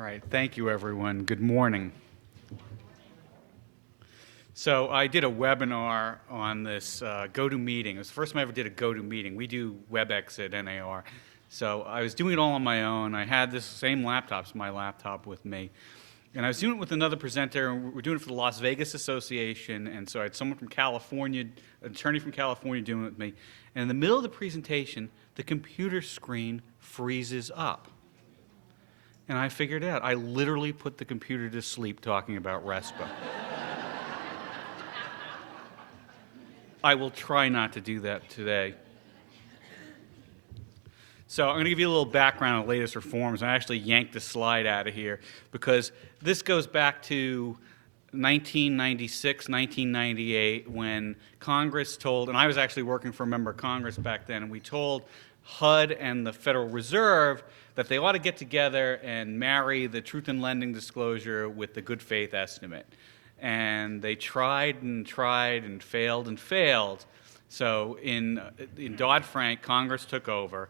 right, thank you everyone. Good morning. So I did a webinar on this GoToMeeting. It was the first time I ever did a GoToMeeting. We do WebEx at NAR. So I was doing it all on my own. I had this same laptop, my laptop with me. And I was doing it with another presenter, and we're doing it for the Las Vegas Association. And so I had someone from California, an attorney from California doing it with me. And in the middle of the presentation, the computer screen freezes up. And I figured out, I literally put the computer to sleep talking about RESPA. I will try not to do that today. So I'm going to give you a little background on the latest reforms. I actually yanked the slide out of here because this goes back to 1996, 1998, when Congress told, and I was actually working for a member of Congress back then, and we told HUD and the Federal Reserve that they ought to get together and marry the truth in lending disclosure with the good faith estimate. And they tried and tried and failed and failed. So in Dodd-Frank, Congress took over.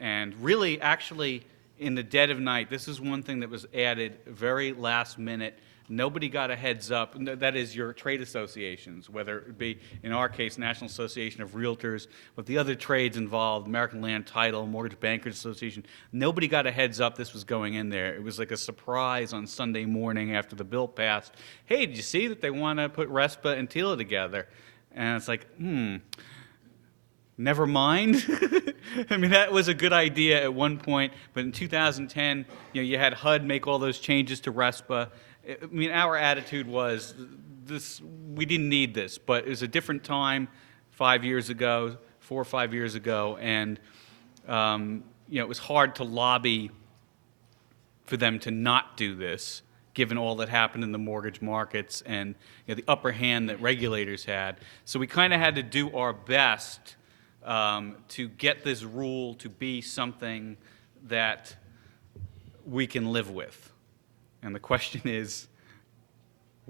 And really, actually, in the dead of night, this is one thing that was added very last minute. Nobody got a heads up. That is your trade associations, whether it be, in our case, National Association of Realtors, with the other trades involved, American Land Title, Mortgage Bankers Association. Nobody got a heads up this was going in there. It was like a surprise on Sunday morning after the bill passed. Hey, did you see that they want to put RESPA and TILA together? And it's like, never mind. I mean, that was a good idea at one point, but in 2010, you had HUD make all those changes to RESPA. I mean, our attitude was, we didn't need this, but it was a different time 4 or 5 years ago, and it was hard to lobby for them to not do this, given all that happened in the mortgage markets and the upper hand that regulators had. So we kind of had to do our best to get this rule to be something that we can live with. And the question is,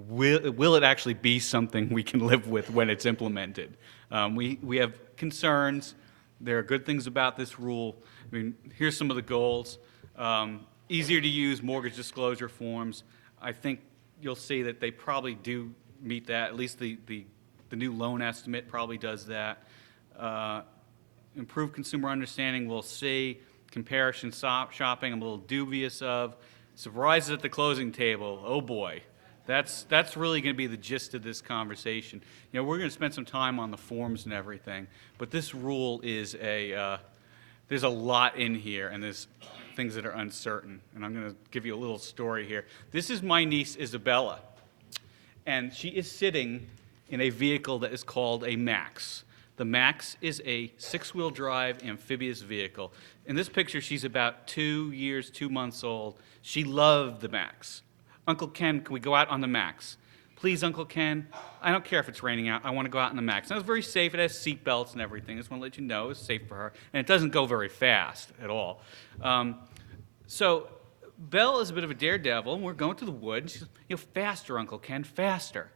will it actually be something we can live with when it's implemented? We have concerns. There are good things about this rule. I mean, here's some of the goals. Easier to use mortgage disclosure forms. I think you'll see that they probably do meet that. At least the new loan estimate probably does that. Improved consumer understanding, we'll see. Comparison shopping, I'm a little dubious of. Surprises at the closing table, oh boy. That's really going to be the gist of this conversation. We're going to spend some time on the forms and everything, but this rule is there's a lot in here, and there's things that are uncertain. And I'm going to give you a little story here. This is my niece, Isabella, and she is sitting in a vehicle that is called a Max. The Max is a 6-wheel drive amphibious vehicle. In this picture, she's about 2 years, 2 months old. She loved the Max. Uncle Ken, can we go out on the Max? Please, Uncle Ken, I don't care if it's raining out. I want to go out on the Max. And it's very safe. It has seat belts and everything. I just want to let you know it's safe for her. And it doesn't go very fast at all. So Belle is a bit of a daredevil, and we're going to the woods. She says, faster, Uncle Ken, faster.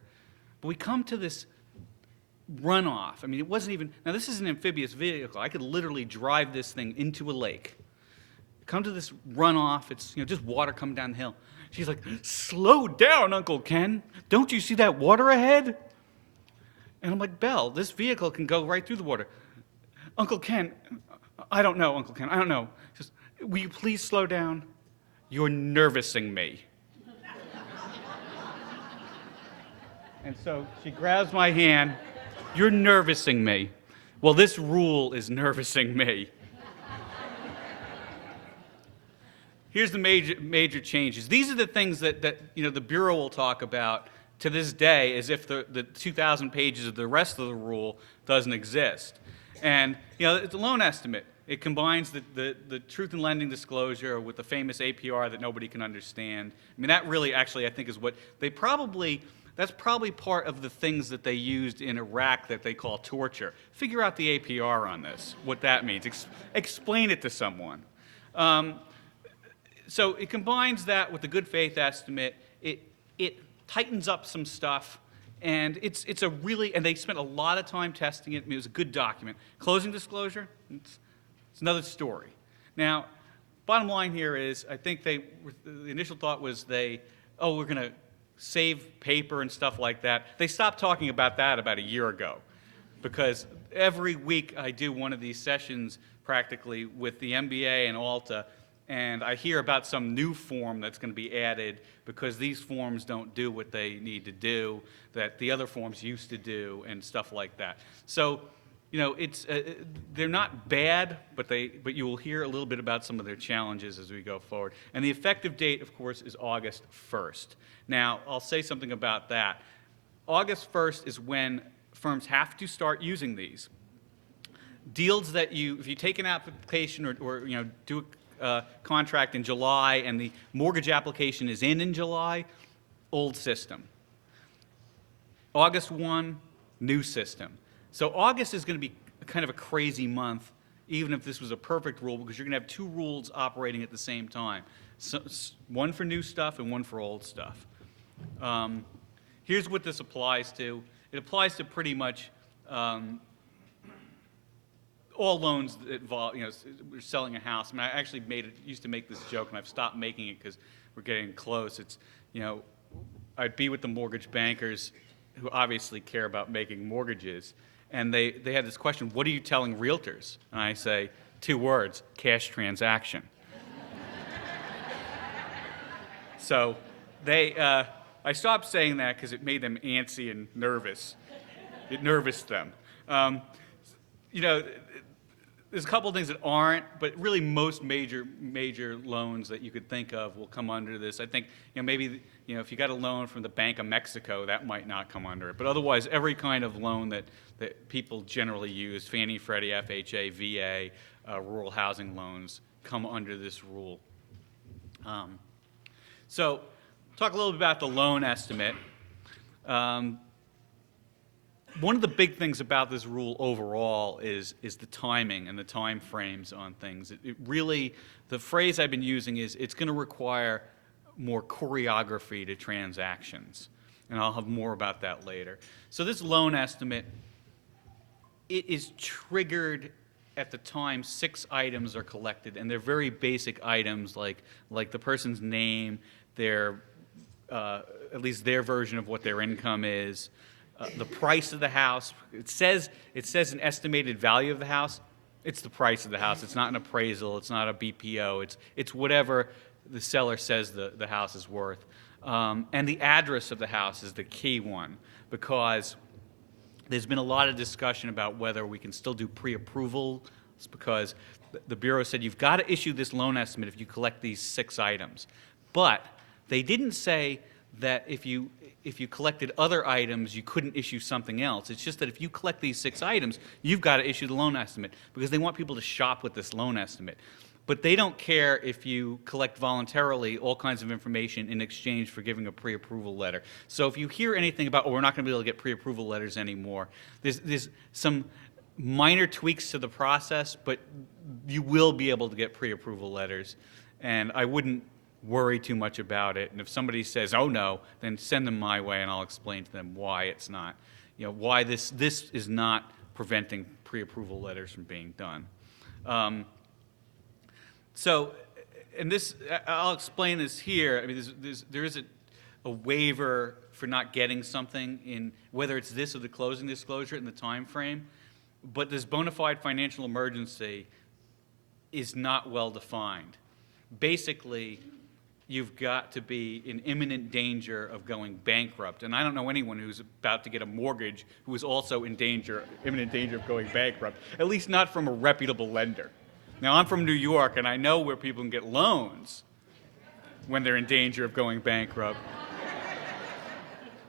But we come to this runoff. I mean, it wasn't even, now this is an amphibious vehicle. I could literally drive this thing into a lake. Come to this runoff, it's just water coming down the hill. She's like, slow down, Uncle Ken. Don't you see that water ahead? And I'm like, Belle, this vehicle can go right through the water. Uncle Ken, I don't know, Uncle Ken, I don't know. She says, will you please slow down? You're nervousing me. And so she grabs my hand. You're nervousing me. Well, this rule is nervousing me. Here's the major changes. These are the things that the Bureau will talk about to this day as if the 2,000 pages of the rest of the rule doesn't exist. And it's a loan estimate. It combines the truth in lending disclosure with the famous APR that nobody can understand. I mean, that really actually I think is what they probably, that's probably part of the things that they used in Iraq that they call torture. Figure out the APR on this, what that means. Explain it to someone. So it combines that with the good faith estimate. It tightens up some stuff, and it's a really, and they spent a lot of time testing it. I mean, it was a good document. Closing disclosure, it's another story. Now, bottom line here is, I think the initial thought was we're going to save paper and stuff like that. They stopped talking about that about a year ago, because every week I do one of these sessions practically with the MBA and ALTA, and I hear about some new form that's going to be added because these forms don't do what they need to do that the other forms used to do, and stuff like that. So, it's they're not bad, but you will hear a little bit about some of their challenges as we go forward. And the effective date, of course, is August 1st. Now, I'll say something about that. August 1st is when firms have to start using these. Deals that if you take an application or do a contract in July and the mortgage application is in July, old system. August 1, new system. So August is going to be kind of a crazy month, even if this was a perfect rule, because you're going to have two rules operating at the same time. So, one for new stuff and one for old stuff. Here's what this applies to. It applies to pretty much all loans that involve, we're selling a house. I mean, I actually used to make this joke, and I've stopped making it because we're getting close. It's, I'd be with the mortgage bankers who obviously care about making mortgages, and they had this question, what are you telling realtors? And I say, 2 words, cash transaction. So I stopped saying that because it made them antsy and nervous. It nervoused them. There's a couple of things that aren't, but really most major loans that you could think of will come under this. I think, maybe, if you got a loan from the Bank of Mexico, that might not come under it. But otherwise, every kind of loan that people generally use, Fannie, Freddie, FHA, VA, rural housing loans, come under this rule. So, talk a little bit about the loan estimate. One of the big things about this rule overall is the timing and the time frames on things. It really, the phrase I've been using is it's going to require more choreography to transactions. And I'll have more about that later. So this loan estimate, it is triggered at the time 6 items are collected, and they're very basic items like the person's name, their at least their version of what their income is, the price of the house. It says an estimated value of the house. It's the price of the house. It's not an appraisal. It's not a BPO. It's whatever the seller says the house is worth. And the address of the house is the key one, because there's been a lot of discussion about whether we can still do pre-approval, because the Bureau said you've got to issue this loan estimate if you collect these 6 items. But they didn't say that if you collected other items, you couldn't issue something else. It's just that if you collect these 6 items, you've got to issue the loan estimate, because they want people to shop with this loan estimate. But they don't care if you collect voluntarily all kinds of information in exchange for giving a pre-approval letter. So if you hear anything about, we're not going to be able to get pre-approval letters anymore, there's some minor tweaks to the process, but you will be able to get pre-approval letters. And I wouldn't worry too much about it. And if somebody says, oh no, then send them my way and I'll explain to them why it's not, why this is not preventing pre-approval letters from being done. And this, I'll explain this here. I mean, there is a waiver for not getting something in, whether it's this or the closing disclosure in the time frame, but this bona fide financial emergency is not well defined. Basically, you've got to be in imminent danger of going bankrupt. And I don't know anyone who's about to get a mortgage who is also in imminent danger of going bankrupt, at least not from a reputable lender. Now, I'm from New York, and I know where people can get loans when they're in danger of going bankrupt.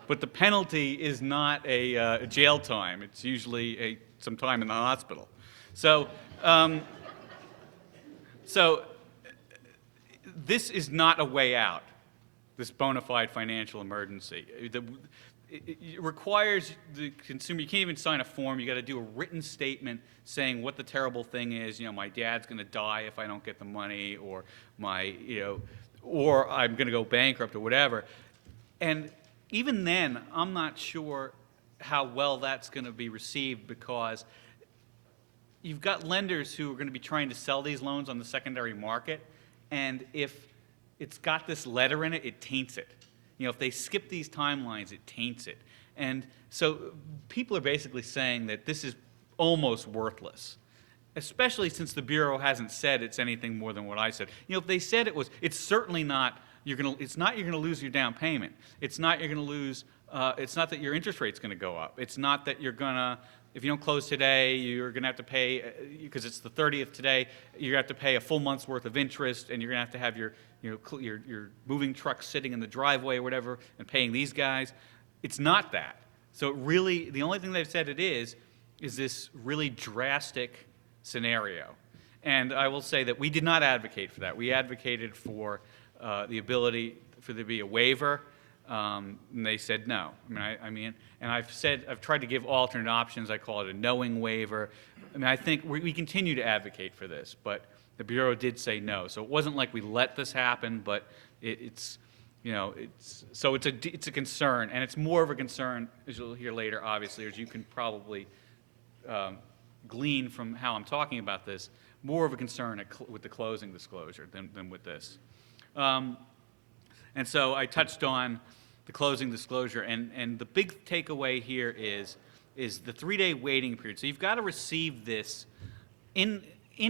But the penalty is not a jail time. It's usually some time in the hospital. So this is not a way out, this bona fide financial emergency. It requires the consumer, you can't even sign a form, you got to do a written statement saying what the terrible thing is, my dad's going to die if I don't get the money, or or I'm going to go bankrupt or whatever. And even then, I'm not sure how well that's going to be received, because you've got lenders who are going to be trying to sell these loans on the secondary market, And if it's got this letter in it, it taints it. You know, if they skip these timelines, it taints it. And so people are basically saying that this is almost worthless, especially since the Bureau hasn't said it's anything more than what I said. You know, if they said it was, it's certainly not, it's not you're gonna lose your down payment. It's not you're gonna lose, it's not that your interest rate's gonna go up. It's not that you're gonna, if you don't close today, you're gonna have to pay, because it's the 30th today, you're gonna have to pay a full month's worth of interest, and you're gonna have to have your moving truck sitting in the driveway or whatever, and paying these guys. It's not that. So it really, the only thing they've said it is this really drastic scenario. And I will say that we did not advocate for that. We advocated for the ability for there to be a waiver, and they said no. I mean, and I've tried to give alternate options. I call it a knowing waiver. I mean, I think we continue to advocate for this, but the Bureau did say no. So it wasn't like we let this happen, but it's, you know, it's a concern, and it's more of a concern, as you'll hear later, obviously, as you can probably glean from how I'm talking about this, more of a concern with the closing disclosure than with this. And so I touched on the closing disclosure, and the big takeaway here is the 3-day waiting period. So you've got to receive this in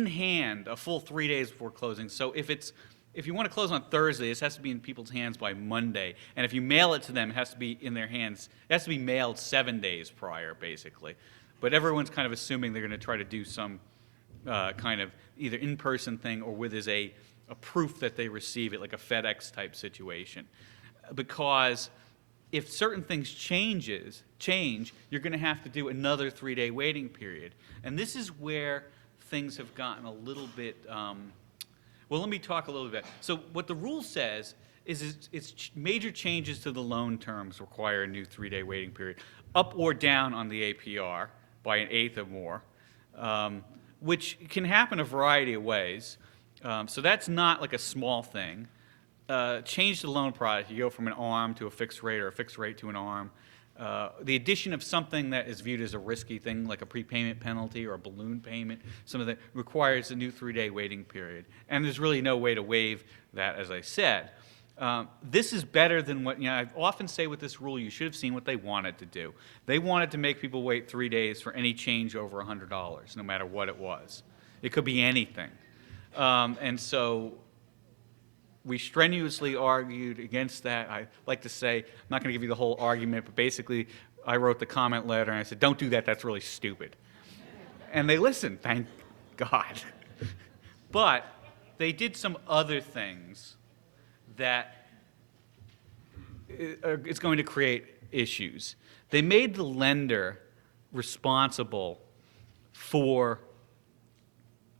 hand a full 3 days before closing. So if you want to close on Thursday, this has to be in people's hands by Monday. And if you mail it to them, it has to be in their hands. It has to be mailed 7 days prior, basically. But everyone's kind of assuming they're going to try to do some kind of either in-person thing or where there's a proof that they receive it, like a FedEx type situation. Because if certain things change, you're going to have to do another 3-day waiting period. And this is where things have gotten a little bit, well, let me talk a little bit. So what the rule says is it's major changes to the loan terms require a new 3-day waiting period, up or down on the APR by 1/8 or more, which can happen a variety of ways. So that's not like a small thing. Change the loan product. You go from an ARM to a fixed rate or a fixed rate to an ARM. The addition of something that is viewed as a risky thing, like a prepayment penalty or a balloon payment, something that requires a new 3-day waiting period. And there's really no way to waive that, as I said. This is better than what, I often say with this rule, you should have seen what they wanted to do. They wanted to make people wait 3 days for any change over $100, no matter what it was. It could be anything. And so we strenuously argued against that. I like to say, I'm not going to give you the whole argument, but basically I wrote the comment letter and I said, don't do that, that's really stupid. And they listened, thank God. But they did some other things that it's going to create issues. They made the lender responsible for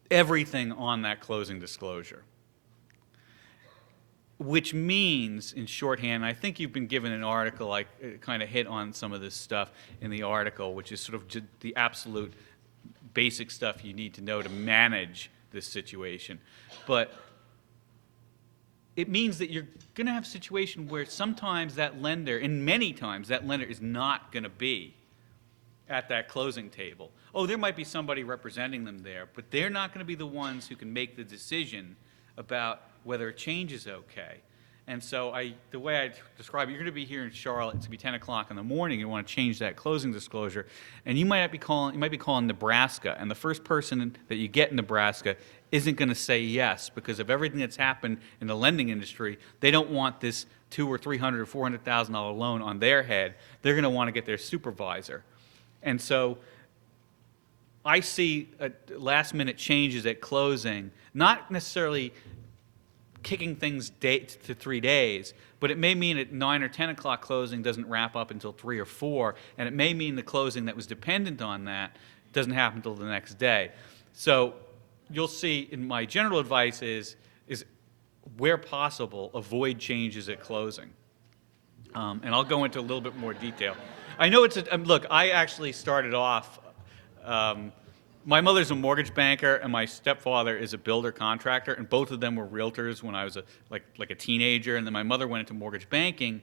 everything on that closing disclosure, which means, in shorthand, I think you've been given an article, I kind of hit on some of this stuff in the article, which is sort of the absolute basic stuff you need to know to manage this situation. But it means that you're going to have a situation where sometimes that lender, and many times that lender is not going to be at that closing table. Oh, there might be somebody representing them there, but they're not going to be the ones who can make the decision about whether a change is okay. And so the way I describe it, you're going to be here in Charlotte. It's going to be 10 o'clock in the morning. You want to change that closing disclosure, and you might be calling Nebraska, and the first person that you get in Nebraska isn't going to say yes because of everything that's happened in the lending industry. They don't want this $200,000 or $300,000 or $400,000 loan on their head. They're going to want to get their supervisor, and so I see last-minute changes at closing, not necessarily kicking things to 3 days, but it may mean at 9 or 10 o'clock closing doesn't wrap up until 3 or 4, and it may mean the closing that was dependent on that doesn't happen until the next day. So you'll see in my general advice is where possible, avoid changes at closing. And I'll go into a little bit more detail. I know look, I actually started off, my mother's a mortgage banker and my stepfather is a builder contractor, and both of them were realtors when I was like a teenager, and then my mother went into mortgage banking,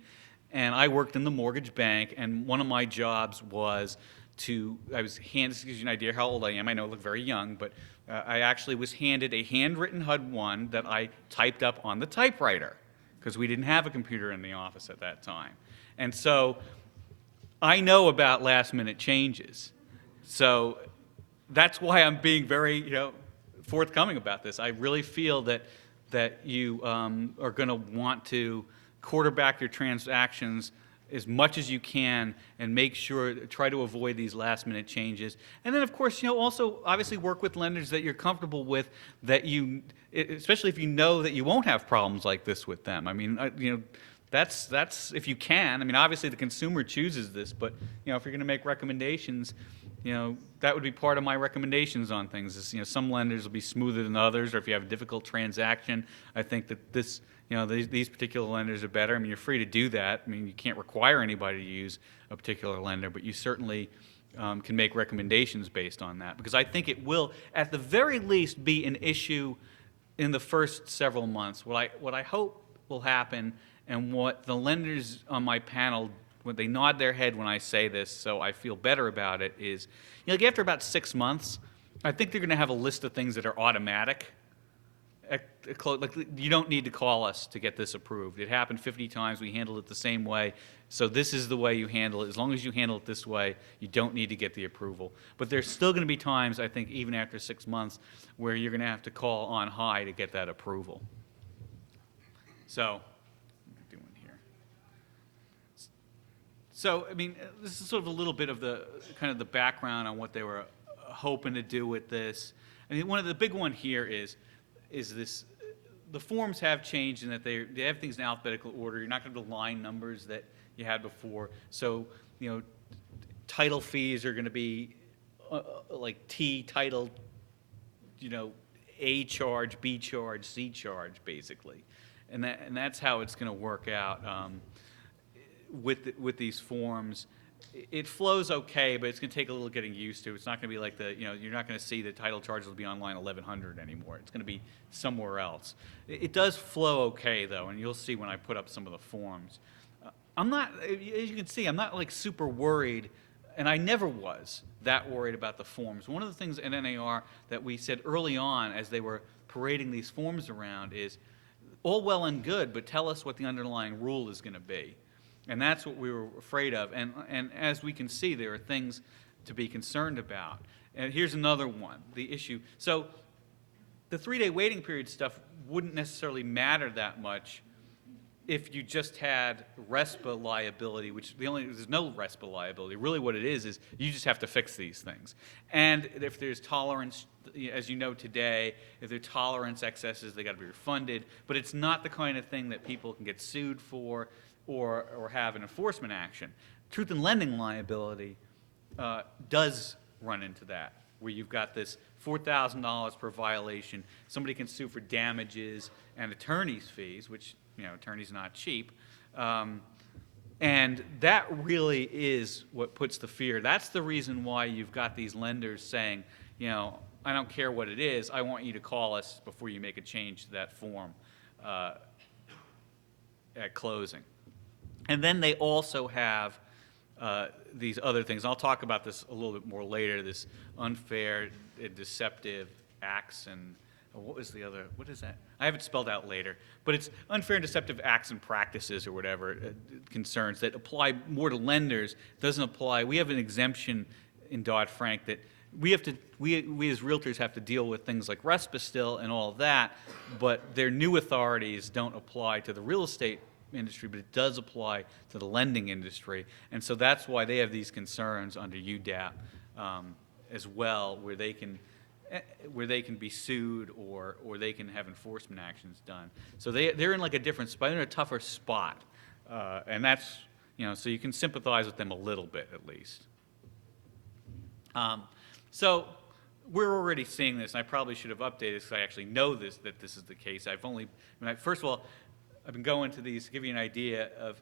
and I worked in the mortgage bank, and one of my jobs was this gives you an idea how old I am. I know I look very young, but I actually was handed a handwritten HUD-1 that I typed up on the typewriter because we didn't have a computer in the office at that time. And so I know about last-minute changes. So that's why I'm being very, forthcoming about this. I really feel that you are going to want to quarterback your transactions as much as you can and make sure, try to avoid these last-minute changes. And then, of course, also obviously work with lenders that you're comfortable with, that especially if you know that you won't have problems like this with them. I mean, that's if you can. I mean, obviously the consumer chooses this, but if you're going to make recommendations, that would be part of my recommendations on things. Is some lenders will be smoother than others, or if you have a difficult transaction, I think that this these particular lenders are better. I mean, you're free to do that. I mean, you can't require anybody to use a particular lender, but you certainly can make recommendations based on that, because I think it will, at the very least, be an issue in the first several months. What I hope will happen, and what the lenders on my panel, when they nod their head when I say this, so I feel better about it, is, like after about 6 months, I think they're going to have a list of things that are automatic. Like, you don't need to call us to get this approved. It happened 50 times. We handled it the same way. So this is the way you handle it. As long as you handle it this way, you don't need to get the approval. But there's still going to be times, I think, even after 6 months, where you're going to have to call on high to get that approval. So, what am I doing here? So, I mean, this is sort of a little bit of the kind of the background on what they were hoping to do with this. I mean, one of the big one here is this, the forms have changed in that they have things in alphabetical order. You're not going to have the line numbers that you had before. So, title fees are going to be like T title, A charge, B charge, C charge, basically. And that's how it's going to work out with these forms. It flows okay, but it's going to take a little getting used to. It's not going to be like you're not going to see the title charges will be on line 1100 anymore. It's going to be somewhere else. It does flow okay, though, and you'll see when I put up some of the forms. I'm not, as you can see, I'm not like super worried, and I never was that worried about the forms. One of the things in NAR that we said early on as they were parading these forms around is, all well and good, but tell us what the underlying rule is going to be. And that's what we were afraid of. And as we can see, there are things to be concerned about. And here's another one, the issue. So the 3-day waiting period stuff wouldn't necessarily matter that much if you just had RESPA liability, which there's no RESPA liability. Really what it is you just have to fix these things. And if there's tolerance, as you know today, if there are tolerance excesses, they got to be refunded. But it's not the kind of thing that people can get sued for or have an enforcement action. Truth in lending liability does run into that, where you've got this $4,000 per violation. Somebody can sue for damages and attorney's fees, which, attorney's not cheap. And that really is what puts the fear. That's the reason why you've got these lenders saying, I don't care what it is, I want you to call us before you make a change to that form at closing. And then they also have these other things. I'll talk about this a little bit more later, this unfair and deceptive acts and what is that? I have it spelled out later. But it's unfair and deceptive acts and practices or whatever concerns that apply more to lenders. It doesn't apply. We have an exemption in Dodd-Frank that we as realtors have to deal with things like RESPA still and all of that, but their new authorities don't apply to the real estate industry, but it does apply to the lending industry. And so that's why they have these concerns under UDAP as well, where they can be sued or they can have enforcement actions done. So they're in like a different spot. They're in a tougher spot. And that's, so you can sympathize with them a little bit at least. So we're already seeing this, and I probably should have updated this because I actually know that this is the case. First of all, I've been going to these, to give you an idea of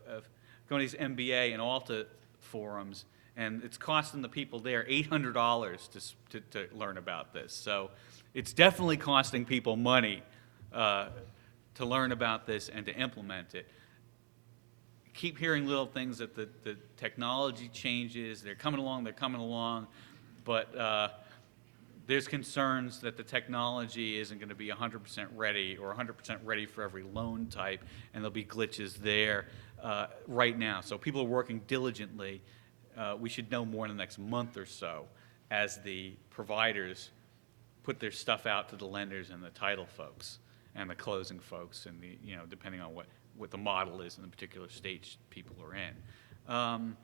going to these MBA and Alta forums, and it's costing the people there $800 to learn about this. So it's definitely costing people money to learn about this and to implement it. Keep hearing little things that the there's concerns that the technology isn't going to be 100% ready or 100% ready for every loan type, and there'll be glitches there right now. So people are working diligently. We should know more in the next month or so as the providers put their stuff out to the lenders and the title folks and the closing folks, and depending on what the model is in the particular stage people are in.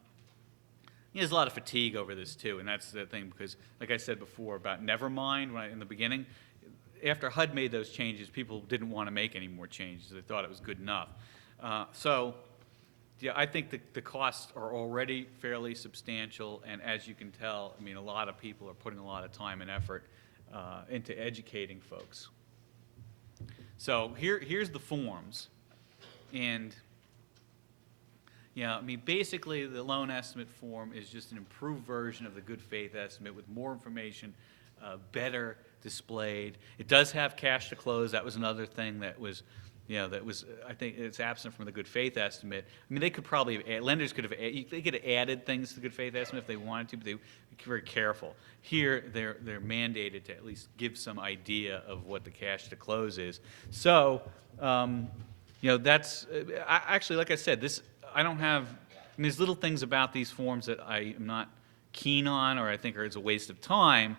There's a lot of fatigue over this too, and that's the thing, because like I said before about Nevermind in the beginning, after HUD made those changes, people didn't want to make any more changes. They thought it was good enough. So yeah, I think the costs are already fairly substantial, and as you can tell, I mean, a lot of people are putting a lot of time and effort into educating folks. So here's the forms, and I mean, basically the loan estimate form is just an improved version of the good faith estimate with more information, better displayed. It does have cash to close. That was another thing that was, I think it's absent from the good faith estimate. I mean, they could probably, lenders could have, they could have added things to the good faith estimate if they wanted to, but they were very careful. Here, they're mandated to at least give some idea of what the cash to close is. So, that's, actually, like I said, I don't have, there's little things about these forms that I am not keen on or I think it's a waste of time,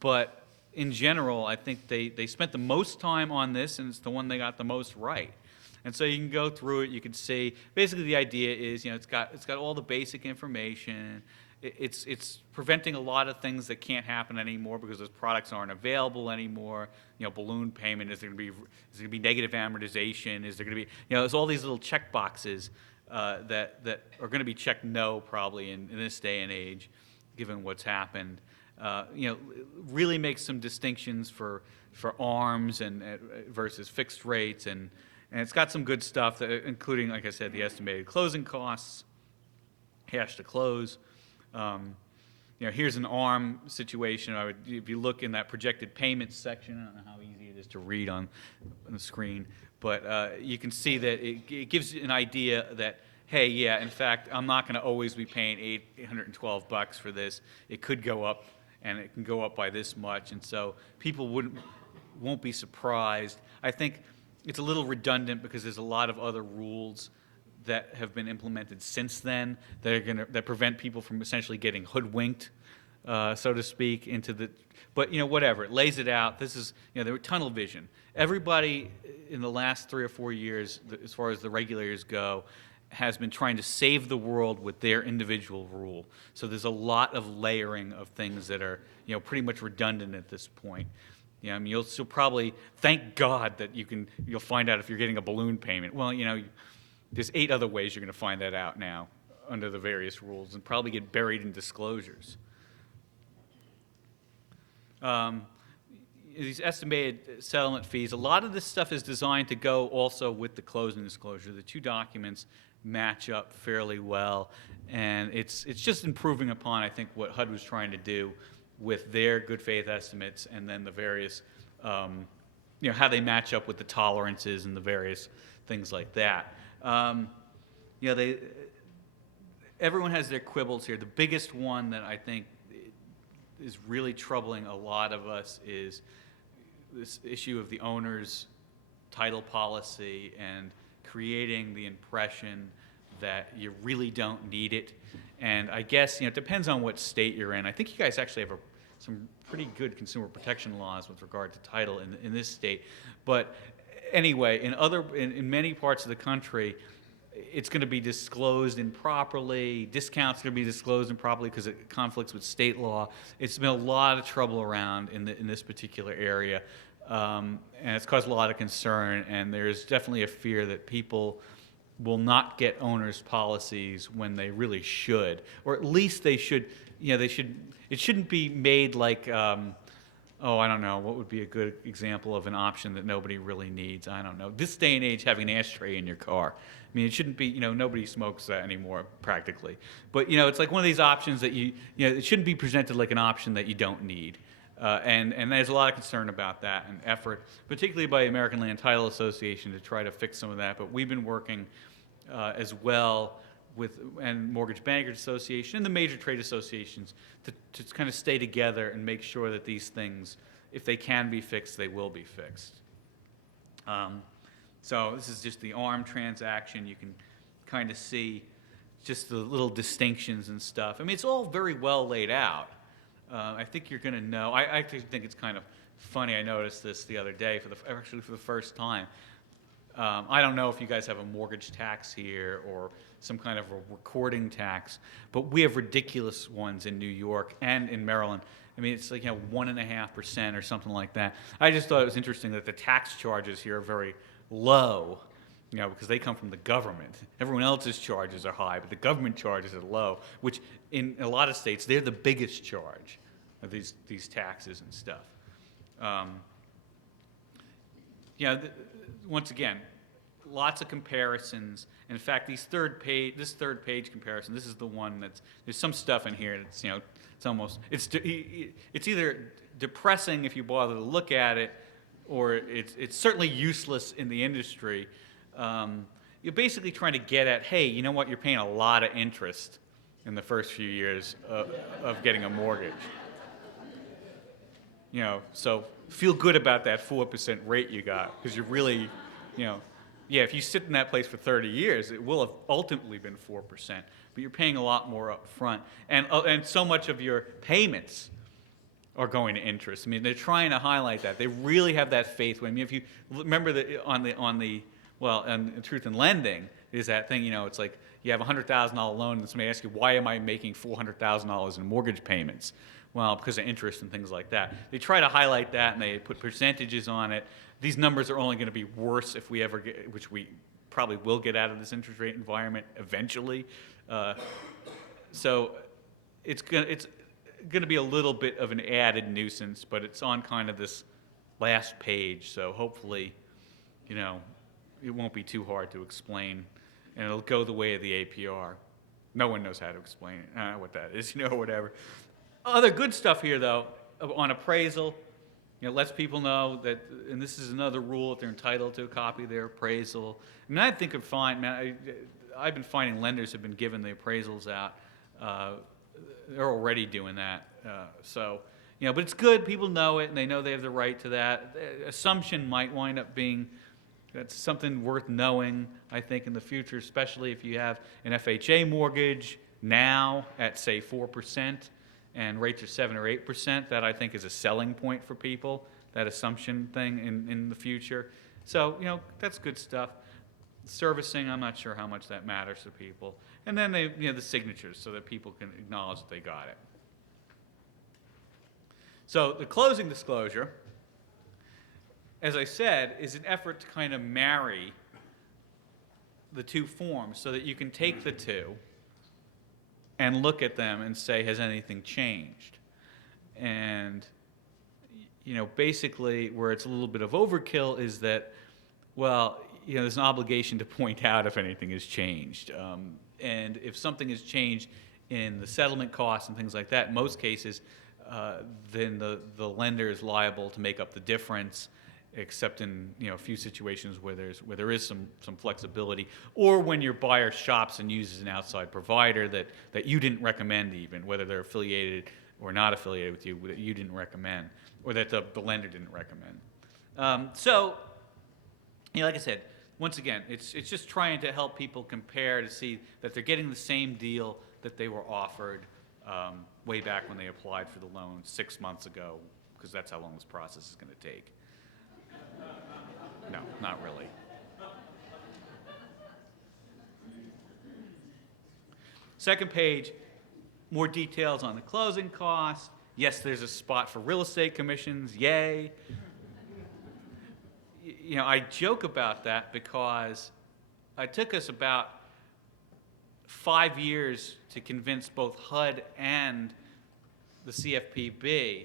but in general, I think they spent the most time on this, and it's the one they got the most right. And so you can go through it, you can see, basically the idea is, it's got all the basic information. It's preventing a lot of things that can't happen anymore because those products aren't available anymore. Balloon payment, is there going to be negative amortization? Is there going to be, there's all these little check boxes that are going to be checked no probably in this day and age, given what's happened. Really makes some distinctions for ARMs and versus fixed rates, and it's got some good stuff, including, like I said, the estimated closing costs, cash to close. Here's an ARM situation. If you look in that projected payments section, I don't know how easy it is to read on the screen, but you can see that it gives you an idea that, hey, yeah, in fact, I'm not going to always be paying $812 for this. It could go up, and it can go up by this much, and so people won't be surprised. I think it's a little redundant because there's a lot of other rules that have been implemented since then that prevent people from essentially getting hoodwinked, so to speak, into the. But whatever, it lays it out. This is there were tunnel vision. Everybody in the last 3 or 4 years, as far as the regulators go, has been trying to save the world with their individual rule. So there's a lot of layering of things that are pretty much redundant at this point. I mean, you'll probably thank God that you'll find out if you're getting a balloon payment. Well, there's 8 other ways you're going to find that out now under the various rules, and probably get buried in disclosures. These estimated settlement fees, a lot of this stuff is designed to go also with the closing disclosure. The 2 documents match up fairly well, and it's just improving upon, I think, what HUD was trying to do with their good faith estimates, and then the various, how they match up with the tolerances and the various things like that. Everyone has their quibbles here. The biggest one that I think is really troubling a lot of us is this issue of the owner's title policy and creating the impression that you really don't need it. And I guess, it depends on what state you're in. I think you guys actually have some pretty good consumer protection laws with regard to title in this state. But anyway, in many parts of the country, it's going to be disclosed improperly. Discounts are going to be disclosed improperly because it conflicts with state law. It's been a lot of trouble around in this particular area, and it's caused a lot of concern. And there's definitely a fear that people will not get owners' policies when they really should, or at least they should. It shouldn't be made like. I don't know, what would be a good example of an option that nobody really needs? I don't know. This day and age, having an ashtray in your car. I mean, it shouldn't be, nobody smokes that anymore, practically. But, it's like one of these options that it shouldn't be presented like an option that you don't need. And there's a lot of concern about that and effort, particularly by the American Land Title Association to try to fix some of that. But we've been working as well and Mortgage Bankers Association and the major trade associations to kind of stay together and make sure that these things, if they can be fixed, they will be fixed. So this is just the ARM transaction. You can kind of see just the little distinctions and stuff. I mean, it's all very well laid out. I think you're going to know. I actually think it's kind of funny. I noticed this the other day for the first time. I don't know if you guys have a mortgage tax here or some kind of a recording tax, but we have ridiculous ones in New York and in Maryland. I mean, it's like 1.5% or something like that. I just thought it was interesting that the tax charges here are very low, because they come from the government. Everyone else's charges are high, but the government charges are low, which in a lot of states, they're the biggest charge of these taxes and stuff. Once again, lots of comparisons. And in fact, this third page comparison, this is the one there's some stuff in here that's, it's either depressing if you bother to look at it, or it's certainly useless in the industry. You're basically trying to get at, hey, you know what, you're paying a lot of interest in the first few years of getting a mortgage. So feel good about that 4% rate you got, because you're really, if you sit in that place for 30 years, it will have ultimately been 4%, but you're paying a lot more up front. And so much of your payments are going to interest. I mean, they're trying to highlight that. They really have that faith. I mean, if you remember on Truth in Lending, is that thing, it's like you have a $100,000 loan and somebody asks you, why am I making $400,000 in mortgage payments? Well, because of interest and things like that. They try to highlight that and they put percentages on it. These numbers are only going to be worse if we ever get, which we probably will get out of this interest rate environment eventually. So it's going to be a little bit of an added nuisance, but it's on kind of this last page. So hopefully, it won't be too hard to explain, and it'll go the way of the APR. No one knows how to explain it, what that is, whatever. Other good stuff here, though, on appraisal, lets people know that, and this is another rule, that they're entitled to a copy of their appraisal. And I think I've been finding lenders have been giving the appraisals out. They're already doing that. But it's good. People know it, and they know they have the right to that. Assumption might wind up being that's something worth knowing, I think, in the future, especially if you have an FHA mortgage now at, say, 4%, and rates are 7 or 8%. That, I think, is a selling point for people, that assumption thing in the future. So, that's good stuff. Servicing, I'm not sure how much that matters to people. And then the signatures, so that people can acknowledge that they got it. So the closing disclosure, as I said, is an effort to kind of marry the two forms so that you can take the two and look at them and say, has anything changed? And, basically where it's a little bit of overkill is that, well, there's an obligation to point out if anything has changed. And if something has changed in the settlement costs and things like that, in most cases, then the lender is liable to make up the difference, except in a few situations where there is some flexibility, or when your buyer shops and uses an outside provider that you didn't recommend, even whether they're affiliated or not affiliated with you, that you didn't recommend, or that the lender didn't recommend. So, like I said, once again, it's just trying to help people compare to see that they're getting the same deal that they were offered way back when they applied for the loan 6 months ago, because that's how long this process is going to take. No, not really. Second page, more details on the closing costs. Yes, there's a spot for real estate commissions. Yay. I joke about that because it took us about 5 years to convince both HUD and the CFPB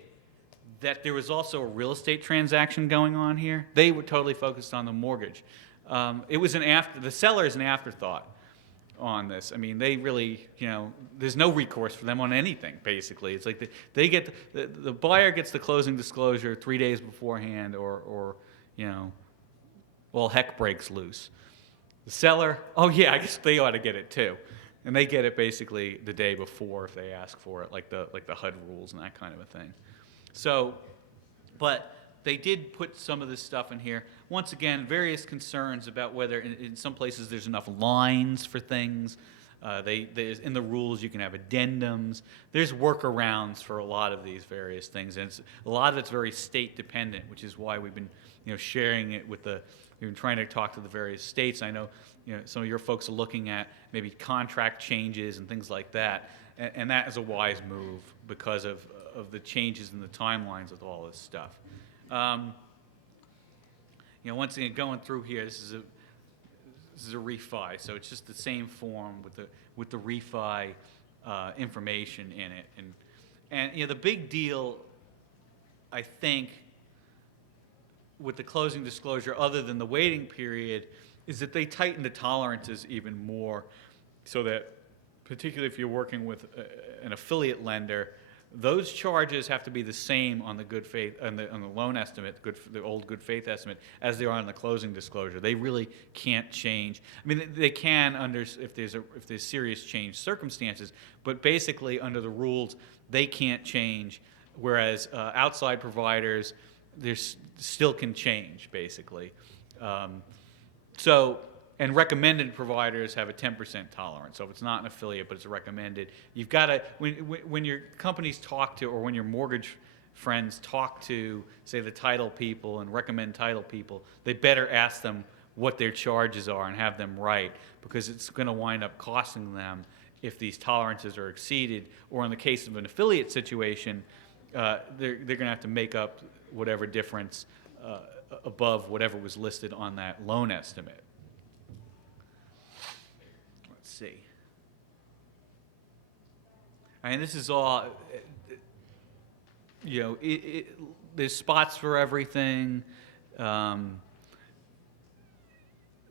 that there was also a real estate transaction going on here. They were totally focused on the mortgage. It was the seller is an afterthought on this. I mean, they really, there's no recourse for them on anything, basically. It's like they get, the buyer gets the closing disclosure 3 days beforehand, or well, heck breaks loose. The seller, oh yeah, I guess they ought to get it too. And they get it basically the day before if they ask for it, like the HUD rules and that kind of a thing. So, but they did put some of this stuff in here. Once again, various concerns about whether in some places there's enough lines for things. In the rules you can have addendums. There's workarounds for a lot of these various things, and a lot of it's very state dependent, which is why we've been sharing it with we've been trying to talk to the various states. I know some of your folks are looking at maybe contract changes and things like that, and that is a wise move because of the changes in the timelines with all this stuff. Once again, going through here, this is a refi, so it's just the same form with the refi information in it, and the big deal, I think, with the closing disclosure, other than the waiting period, is that they tighten the tolerances even more, so that particularly if you're working with an affiliate lender, those charges have to be the same on the good faith on the loan estimate, the old good faith estimate, as they are on the closing disclosure. They really can't change. I mean, they can if there's serious change circumstances, but basically under the rules they can't change. Whereas outside providers, still can change basically. And recommended providers have a 10% tolerance. So if it's not an affiliate, but it's recommended, you've got to, when your companies talk to, or when your mortgage friends talk to, say, the title people and recommend title people, they better ask them what their charges are and have them right, because it's going to wind up costing them if these tolerances are exceeded, or in the case of an affiliate situation, they're going to have to make up whatever difference above whatever was listed on that loan estimate. See. And this is all, there's spots for everything.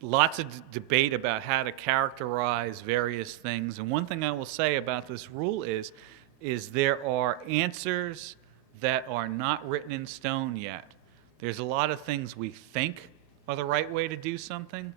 Lots of debate about how to characterize various things. And one thing I will say about this rule is there are answers that are not written in stone yet. There's a lot of things we think are the right way to do something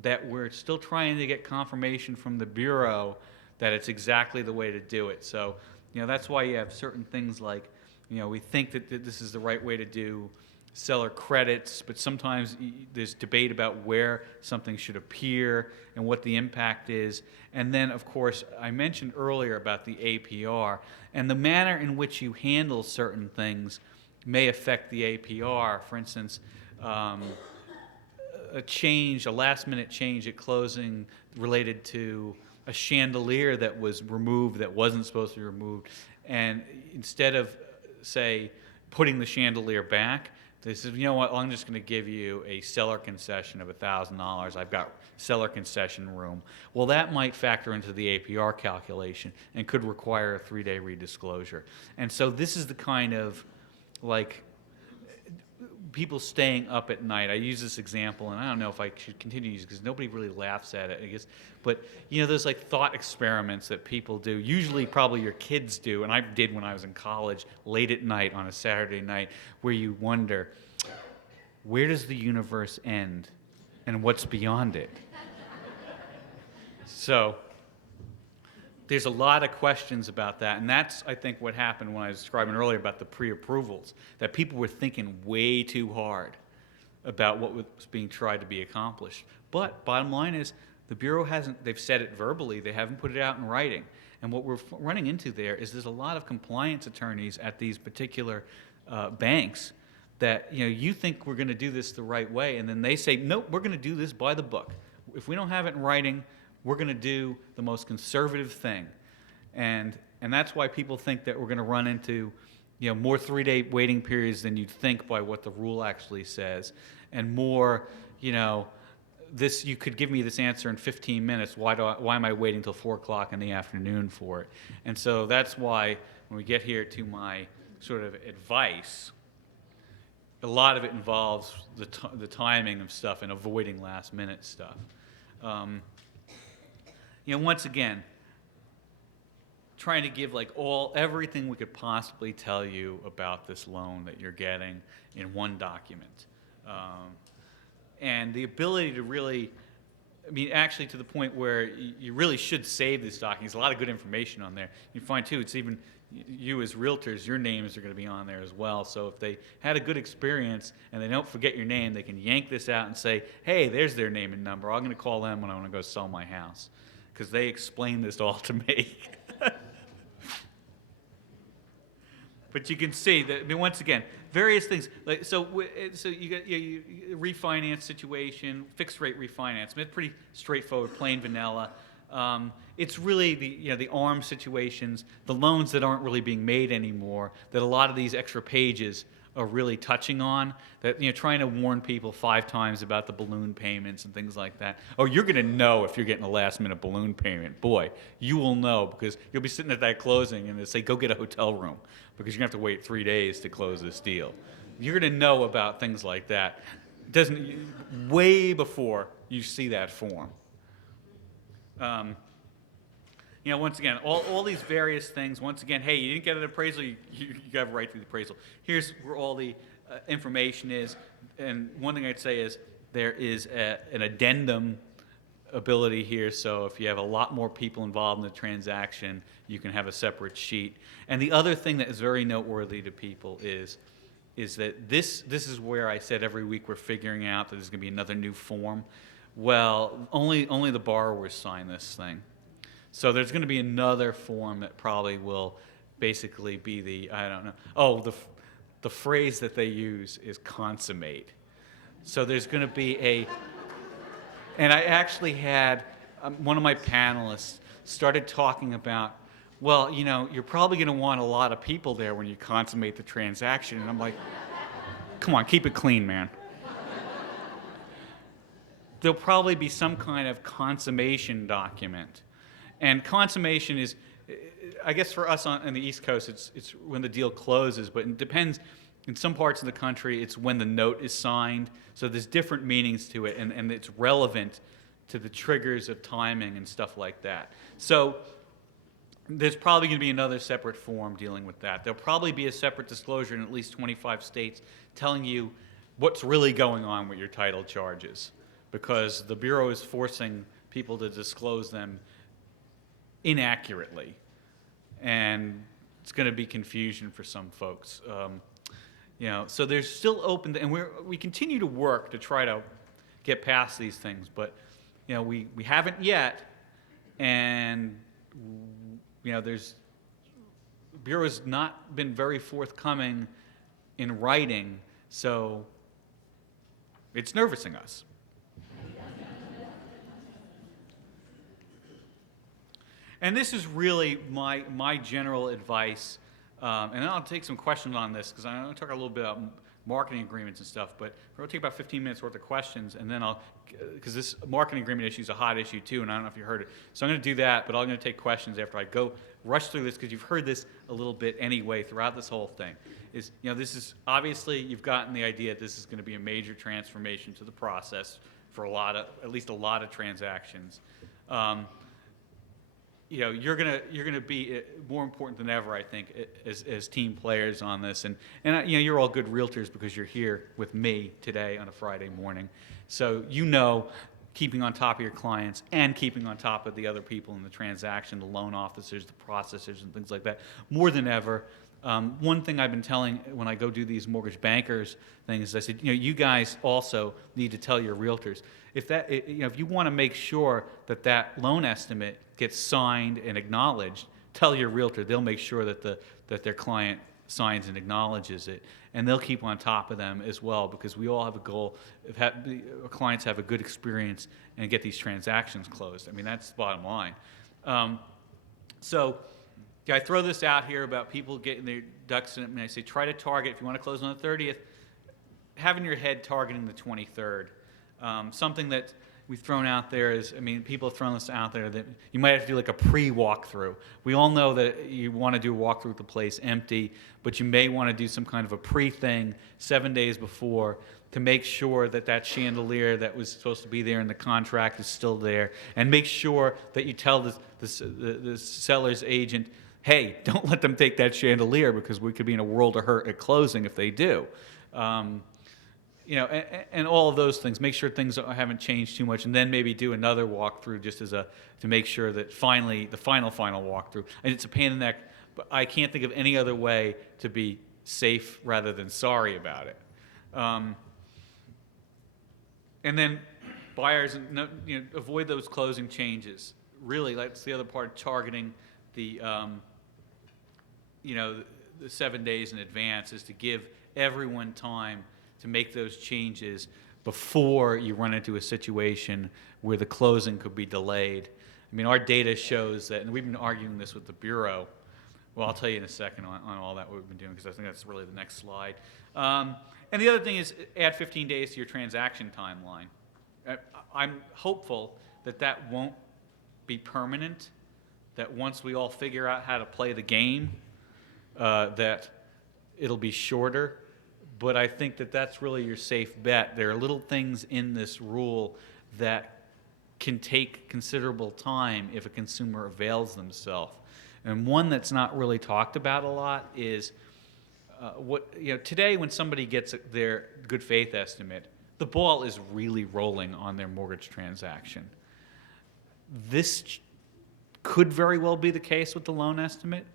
that we're still trying to get confirmation from the Bureau that it's exactly the way to do it. So, that's why you have certain things like, we think that this is the right way to do seller credits, but sometimes there's debate about where something should appear and what the impact is. And then, of course, I mentioned earlier about the APR, and the manner in which you handle certain things may affect the APR. For instance, a last-minute change at closing related to a chandelier that was removed that wasn't supposed to be removed, and instead of, say, putting the chandelier back, they said, you know what, I'm just going to give you a seller concession of $1,000. I've got seller concession room. Well, that might factor into the APR calculation and could require a 3-day redisclosure. And so this is the kind of, people staying up at night. I use this example, and I don't know if I should continue to use it because nobody really laughs at it, I guess. But, there's thought experiments that people do. Usually probably your kids do, and I did when I was in college, late at night on a Saturday night, where you wonder, where does the universe end and what's beyond it? So there's a lot of questions about that, and that's, I think, what happened when I was describing earlier about the pre-approvals, that people were thinking way too hard about what was being tried to be accomplished. But bottom line is, the Bureau they've said it verbally, they haven't put it out in writing. And what we're running into there's a lot of compliance attorneys at these particular banks that, you think we're going to do this the right way, and then they say, nope, we're going to do this by the book. If we don't have it in writing, we're going to do the most conservative thing. And that's why people think that we're going to run into, more 3-day waiting periods than you'd think by what the rule actually says. And more, you could give me this answer in 15 minutes. Why am I waiting till 4 o'clock in the afternoon for it? And so that's why when we get here to my sort of advice, a lot of it involves the timing of stuff and avoiding last-minute stuff. Once again, trying to give everything we could possibly tell you about this loan that you're getting in one document. And the ability to really I mean, actually to the point where you really should save this document. There's a lot of good information on there. You find too, it's even you as realtors, your names are going to be on there as well. So if they had a good experience and they don't forget your name, they can yank this out and say, hey, there's their name and number. I'm going to call them when I want to go sell my house, because they explained this all to me. But you can see that, I mean, once again, various things. Like, so you got you refinance situation, fixed rate refinance. I mean, it's pretty straightforward, plain vanilla. It's really the ARM situations, the loans that aren't really being made anymore, that a lot of these extra pages are really touching on, that trying to warn people 5 times about the balloon payments and things like that. Oh, you're going to know if you're getting a last minute balloon payment. Boy, you will know, because you'll be sitting at that closing and they say, go get a hotel room, because you're going to have to wait 3 days to close this deal. You're going to know about things like that. Way before you see that form. Once again, all these various things, once again, hey, you didn't get an appraisal, you got a right to the appraisal. Here's where all the information is. And one thing I'd say is there is an addendum ability here, so if you have a lot more people involved in the transaction, you can have a separate sheet. And the other thing that is very noteworthy to people is that this is where I said every week we're figuring out that there's going to be another new form. Well, only the borrowers sign this thing. So there's going to be another form that probably will basically be I don't know. Oh, the phrase that they use is consummate. So there's going to be and I actually had one of my panelists started talking about, well, you're probably going to want a lot of people there when you consummate the transaction. And I'm like, come on, keep it clean, man. There'll probably be some kind of consummation document. And consummation is, I guess for us on the East Coast, it's when the deal closes, but it depends. In some parts of the country, it's when the note is signed. So there's different meanings to it, and it's relevant to the triggers of timing and stuff like that. So there's probably going to be another separate form dealing with that. There'll probably be a separate disclosure in at least 25 states telling you what's really going on with your title charges, because the Bureau is forcing people to disclose them inaccurately, and it's going to be confusion for some folks. So there's still open, and we continue to work to try to get past these things, but we haven't yet, and the Bureau has not been very forthcoming in writing, so it's nervousing us. And this is really my general advice, and I'll take some questions on this, because I'm going to talk a little bit about marketing agreements and stuff, but we're going to take about 15 minutes worth of questions, and then because this marketing agreement issue is a hot issue too, and I don't know if you heard it. So I'm going to do that, but I'm going to take questions after I rush through this, because you've heard this a little bit anyway throughout this whole thing. This is, obviously, you've gotten the idea that this is going to be a major transformation to the process for at least a lot of transactions. You're gonna be more important than ever, I think, as team players on this. And you're all good realtors because you're here with me today on a Friday morning. So keeping on top of your clients and keeping on top of the other people in the transaction, the loan officers, the processors, and things like that, more than ever. One thing I've been telling when I go do these mortgage bankers things, I said, you guys also need to tell your realtors, if you want to make sure that loan estimate gets signed and acknowledged, tell your realtor. They'll make sure that their client signs and acknowledges it, and they'll keep on top of them as well, because we all have a goal of our clients have a good experience and get these transactions closed. I mean, that's the bottom line. I throw this out here about people getting their ducks in it, and I say try to target, if you want to close on the 30th, have in your head targeting the 23rd. Something that we've thrown out there is, people have thrown this out there that you might have to do like a pre-walkthrough. We all know that you want to do a walkthrough with the place empty, but you may want to do some kind of a pre-thing 7 days before to make sure that chandelier that was supposed to be there in the contract is still there, and make sure that you tell the seller's agent, hey, don't let them take that chandelier, because we could be in a world of hurt at closing if they do. and all of those things. Make sure things haven't changed too much, and then maybe do another walkthrough just to make sure that finally the final walkthrough. And it's a pain in the neck, but I can't think of any other way to be safe rather than sorry about it. And then buyers, avoid those closing changes. Really, that's the other part, targeting the 7 days in advance, is to give everyone time to make those changes before you run into a situation where the closing could be delayed. I mean, our data shows that, and we've been arguing this with the Bureau. Well, I'll tell you in a second on all that what we've been doing, because I think that's really the next slide. And the other thing is add 15 days to your transaction timeline. I'm hopeful that that won't be permanent, that once we all figure out how to play the game, that it'll be shorter. But I think that that's really your safe bet. There are little things in this rule that can take considerable time if a consumer avails themselves. And one that's not really talked about a lot is today when somebody gets their good faith estimate, the ball is really rolling on their mortgage transaction. This could very well be the case with the loan estimate,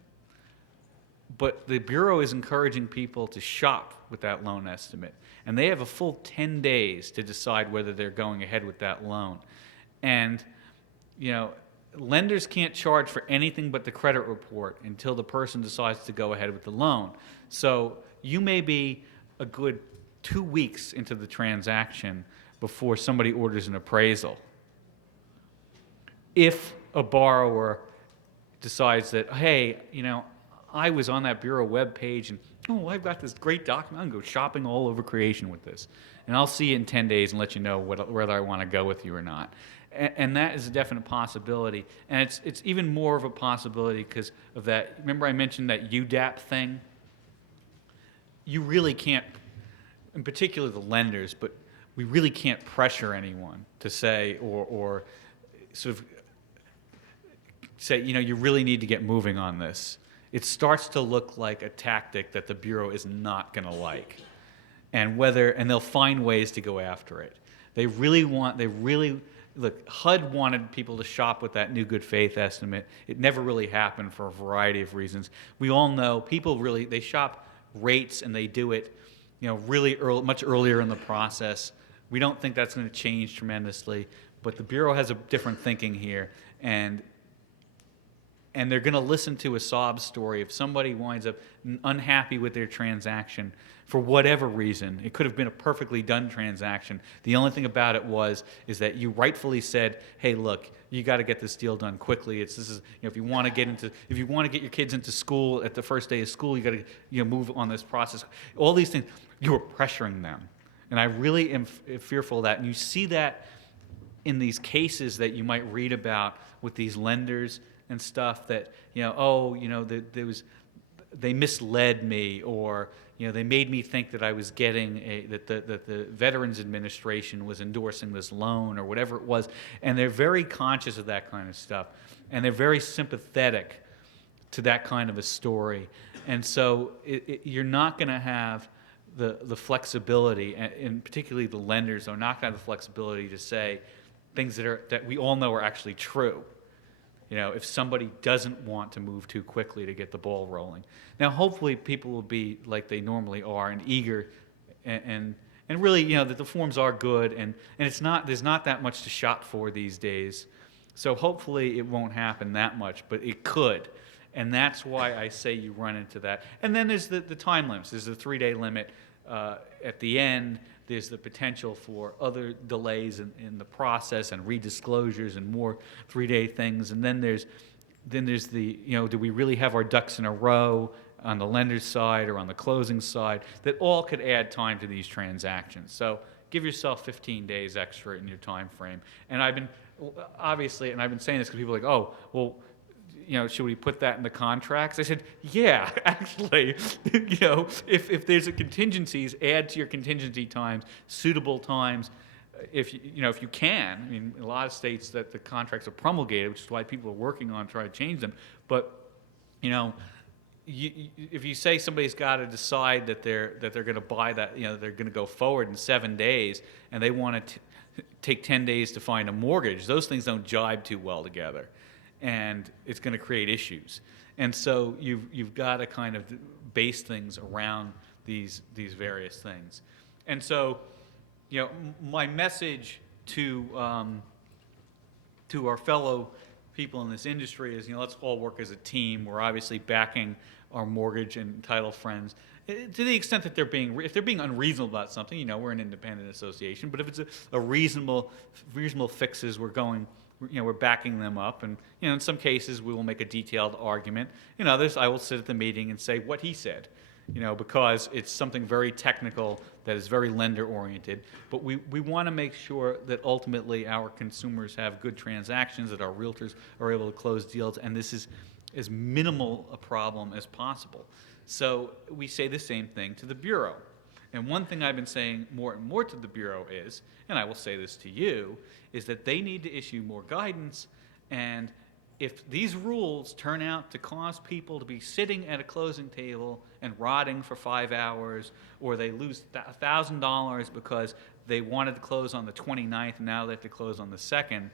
but the Bureau is encouraging people to shop with that loan estimate. And they have a full 10 days to decide whether they're going ahead with that loan. And, lenders can't charge for anything but the credit report until the person decides to go ahead with the loan. So you may be a good 2 weeks into the transaction before somebody orders an appraisal. If a borrower decides that, hey, I was on that Bureau webpage and, I've got this great document. I'm going to go shopping all over creation with this. And I'll see you in 10 days and let you know whether I want to go with you or not. And that is a definite possibility. And it's even more of a possibility because of that. Remember I mentioned that UDAP thing? You really can't, in particular the lenders, but we really can't pressure anyone to say or sort of say, you really need to get moving on this. It starts to look like a tactic that the Bureau is not going to like. And they'll find ways to go after it. Look, HUD wanted people to shop with that new good faith estimate. It never really happened for a variety of reasons. We all know people they shop rates and they do it, really early, much earlier in the process. We don't think that's going to change tremendously, but the Bureau has a different thinking here, and they're going to listen to a sob story if somebody winds up unhappy with their transaction for whatever reason. It could have been a perfectly done transaction. The only thing about it is that you rightfully said, "Hey, look, you got to get this deal done quickly. If you want to get your kids into school at the first day of school, you got to move on this process." All these things, you were pressuring them, and I really am fearful of that. And you see that in these cases that you might read about with these lenders and stuff that, they misled me, or, they made me think that I was getting that the Veterans Administration was endorsing this loan or whatever it was. And they're very conscious of that kind of stuff. And they're very sympathetic to that kind of a story. And so you're not going to have the flexibility, and particularly the lenders are not going to have the flexibility to say things that we all know are actually true. If somebody doesn't want to move too quickly to get the ball rolling. Now, hopefully people will be like they normally are and eager and really, that the forms are good and there's not that much to shop for these days. So hopefully it won't happen that much, but it could. And that's why I say you run into that. And then there's the time limits. There's the 3-day limit at the end. There's the potential for other delays in the process and redisclosures and more 3-day things. And then there's the, do we really have our ducks in a row on the lender's side or on the closing side? That all could add time to these transactions. So give yourself 15 days extra in your time frame. And I've been saying this because people are like, oh, well, should we put that in the contracts? I said, yeah, actually, if there's a contingencies, add to your contingency times, suitable times, if you can. I mean, in a lot of states that the contracts are promulgated, which is why people are working on trying to change them. But, if you say somebody's got to decide that they're going to buy that, they're going to go forward in 7 days, and they want to take 10 days to find a mortgage, those things don't jibe too well together, and it's going to create issues. And so you've got to kind of base things around these various things. And so, my message to our fellow people in this industry is, let's all work as a team. We're obviously backing our mortgage and title friends to the extent that if they're being unreasonable about something. We're an independent association, but if it's a reasonable fixes, we're backing them up, and in some cases we will make a detailed argument. In others, I will sit at the meeting and say what he said, because it's something very technical that is very lender oriented. But we want to make sure that ultimately our consumers have good transactions, that our realtors are able to close deals, and this is as minimal a problem as possible. So we say the same thing to the Bureau. And one thing I've been saying more and more to the Bureau is, and I will say this to you, is that they need to issue more guidance. And if these rules turn out to cause people to be sitting at a closing table and rotting for 5 hours, or they lose $1,000 because they wanted to close on the 29th and now they have to close on the 2nd,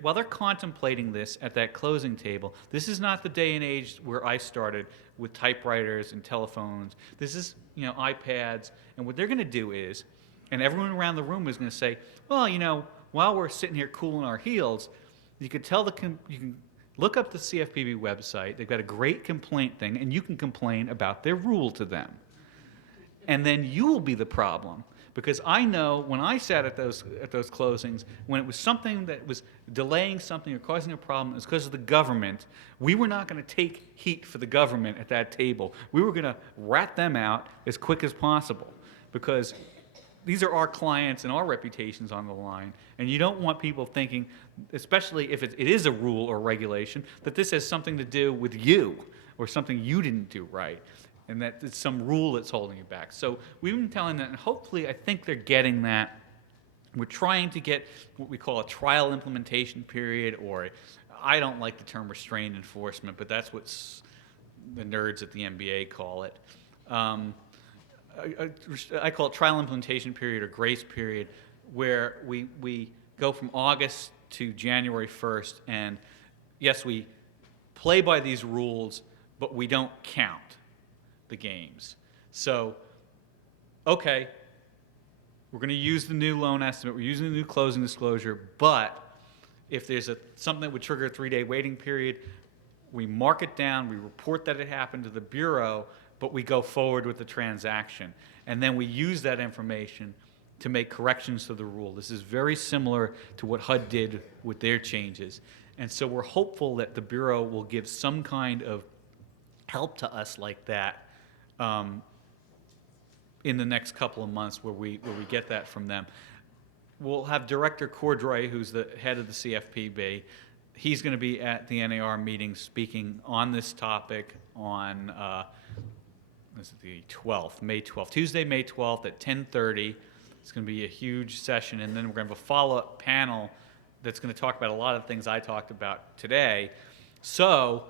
while they're contemplating this at that closing table, this is not the day and age where I started with typewriters and telephones. This is, iPads. And what they're going to do is, and everyone around the room is going to say, well, while we're sitting here cooling our heels, you can look up the CFPB website. They've got a great complaint thing, and you can complain about their rule to them. And then you will be the problem. Because I know when I sat at those closings, when it was something that was delaying something or causing a problem, it was because of the government. We were not going to take heat for the government at that table. We were going to rat them out as quick as possible, because these are our clients and our reputations on the line. And you don't want people thinking, especially if it is a rule or regulation, that this has something to do with you or something you didn't do right, and that it's some rule that's holding you back. So we've been telling them, and hopefully I think they're getting that. We're trying to get what we call a trial implementation period, or I don't like the term restrained enforcement, but that's what the nerds at the MBA call it. I call it trial implementation period or grace period, where we go from August to January 1st, and yes, we play by these rules, but we don't count the games. So, okay, we're going to use the new loan estimate, we're using the new closing disclosure, but if there's something that would trigger a 3-day waiting period, we mark it down, we report that it happened to the Bureau, but we go forward with the transaction. And then we use that information to make corrections to the rule. This is very similar to what HUD did with their changes. And so we're hopeful that the Bureau will give some kind of help to us like that in the next couple of months, where we get that from them. We'll have Director Cordray, who's the head of the CFPB. He's going to be at the NAR meeting speaking on this topic on this is the 12th, May 12th, Tuesday, May 12th at 10:30. It's going to be a huge session, and then we're going to have a follow-up panel that's going to talk about a lot of things I talked about today. So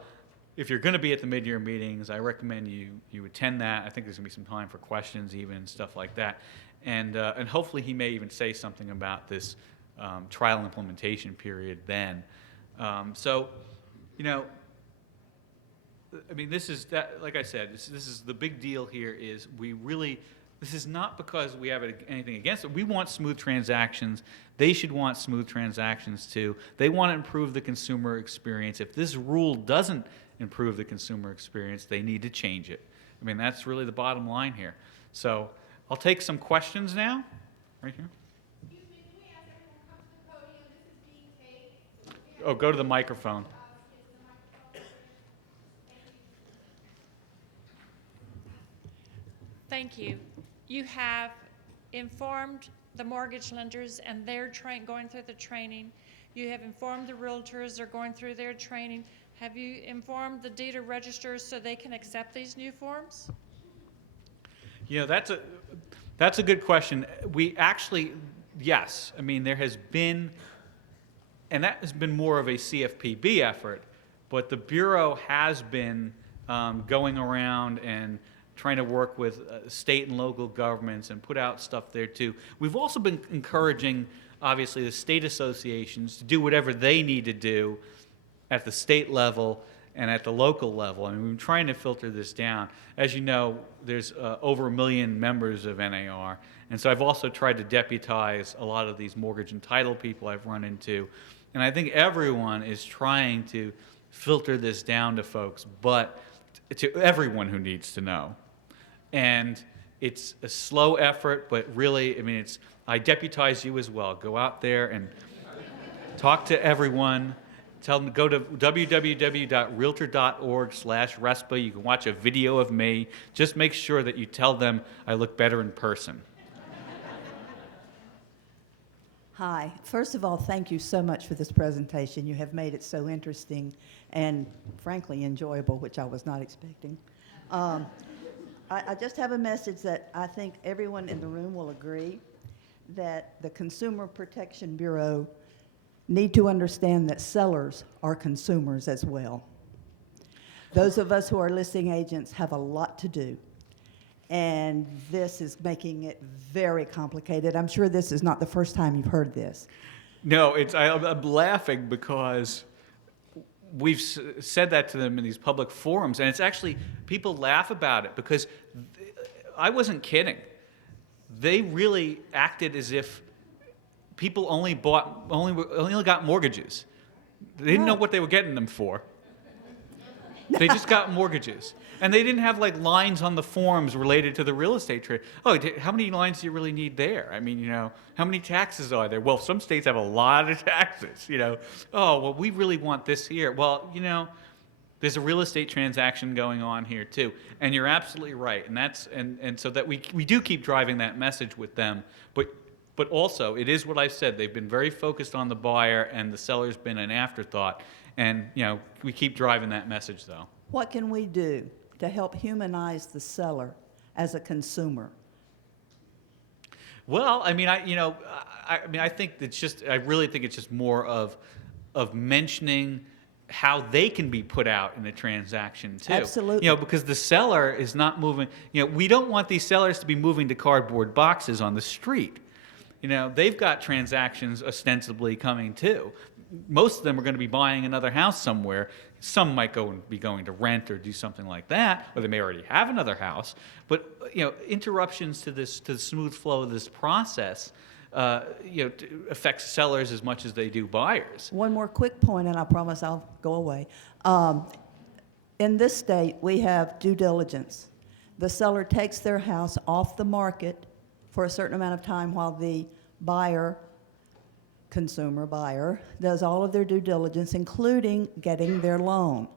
if you're going to be at the mid-year meetings, I recommend you attend that. I think there's going to be some time for questions even and stuff like that. And hopefully he may even say something about this trial implementation period then. So, I mean, this is that. Like I said, this is the big deal here. Is this is not because we have anything against it. We want smooth transactions. They should want smooth transactions too. They want to improve the consumer experience. If this rule doesn't improve the consumer experience, they need to change it. I mean, that's really the bottom line here. So I'll take some questions now. Right here. Excuse me, can we ask everyone come to the podium? This is being taped. Oh, go to the microphone. Thank you. You have informed the mortgage lenders, and they're going through the training. You have informed the realtors, they're going through their training. Have you informed the deed of registers so they can accept these new forms? That's a good question. We actually, yes. I mean, there has been, and that has been more of a CFPB effort, but the Bureau has been going around and trying to work with state and local governments and put out stuff there too. We've also been encouraging, obviously, the state associations to do whatever they need to do at the state level and at the local level. I mean, we've been trying to filter this down. As you know, there's over 1 million members of NAR, and so I've also tried to deputize a lot of these mortgage and title people I've run into, and I think everyone is trying to filter this down to folks, but to everyone who needs to know. And it's a slow effort, but really, I mean, I deputize you as well. Go out there and talk to everyone. Tell them to go to www.realtor.org/RESPA. You can watch a video of me. Just make sure that you tell them I look better in person. Hi. First of all, thank you so much for this presentation. You have made it so interesting and, frankly, enjoyable, which I was not expecting. I just have a message that I think everyone in the room will agree that the Consumer Protection Bureau need to understand that sellers are consumers as well. Those of us who are listing agents have a lot to do, and this is making it very complicated. I'm sure this is not the first time you've heard this. No, I'm laughing because we've said that to them in these public forums, and it's actually, people laugh about it because I wasn't kidding. They really acted as if people only got mortgages. They didn't know what they were getting them for. They just got mortgages. And they didn't have like lines on the forms related to the real estate trade. Oh, how many lines do you really need there? I mean, how many taxes are there? Well, some states have a lot of taxes, Oh, well, we really want this here. Well, there's a real estate transaction going on here too. And you're absolutely right. And so that we do keep driving that message with them. But also, it is what I said. They've been very focused on the buyer, and the seller's been an afterthought. And, we keep driving that message, though. What can we do to help humanize the seller as a consumer? Well, I mean, I think I really think it's just more of mentioning how they can be put out in a transaction too. Absolutely. Because the seller is not moving. We don't want these sellers to be moving to cardboard boxes on the street. They've got transactions ostensibly coming too. Most of them are going to be buying another house somewhere. Some might be going to rent or do something like that, or they may already have another house. But interruptions to the smooth flow of this process, affects sellers as much as they do buyers. One more quick point, and I promise I'll go away. In this state, we have due diligence. The seller takes their house off the market for a certain amount of time while the consumer buyer, does all of their due diligence, including getting their loan.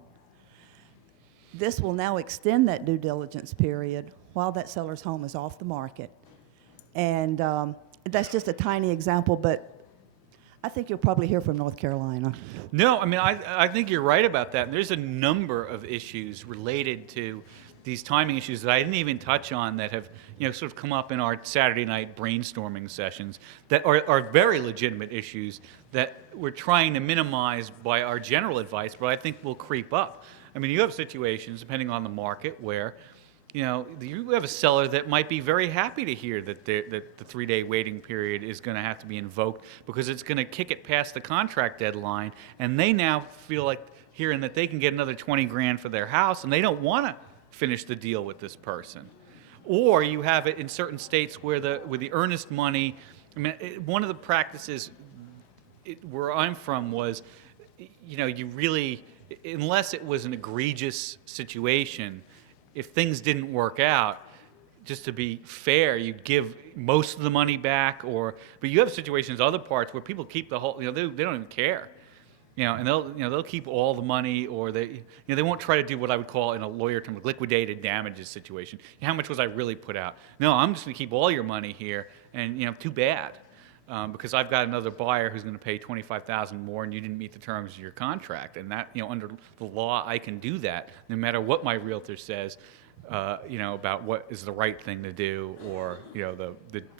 This will now extend that due diligence period while that seller's home is off the market. And that's just a tiny example, but I think you'll probably hear from North Carolina. No, I mean, I think you're right about that. There's a number of issues related to these timing issues that I didn't even touch on that have sort of come up in our Saturday night brainstorming sessions that are very legitimate issues that we're trying to minimize by our general advice, but I think will creep up. I mean, you have situations, depending on the market, where you have a seller that might be very happy to hear that the 3-day waiting period is going to have to be invoked because it's going to kick it past the contract deadline, and they now feel like hearing that they can get another $20,000 for their house, and they don't want to finish the deal with this person. Or you have it in certain states where the earnest money, I mean, one of the practices where I'm from was, you really, unless it was an egregious situation, if things didn't work out, just to be fair, you'd give most of the money back, but you have situations, other parts where people keep the whole, they don't even care. And they'll keep all the money, or they won't try to do what I would call in a lawyer term liquidated damages situation. How much was I really put out? No, I'm just going to keep all your money here, and too bad, because I've got another buyer who's going to pay $25,000 more, and you didn't meet the terms of your contract. And that under the law, I can do that, no matter what my realtor says, about what is the right thing to do, or the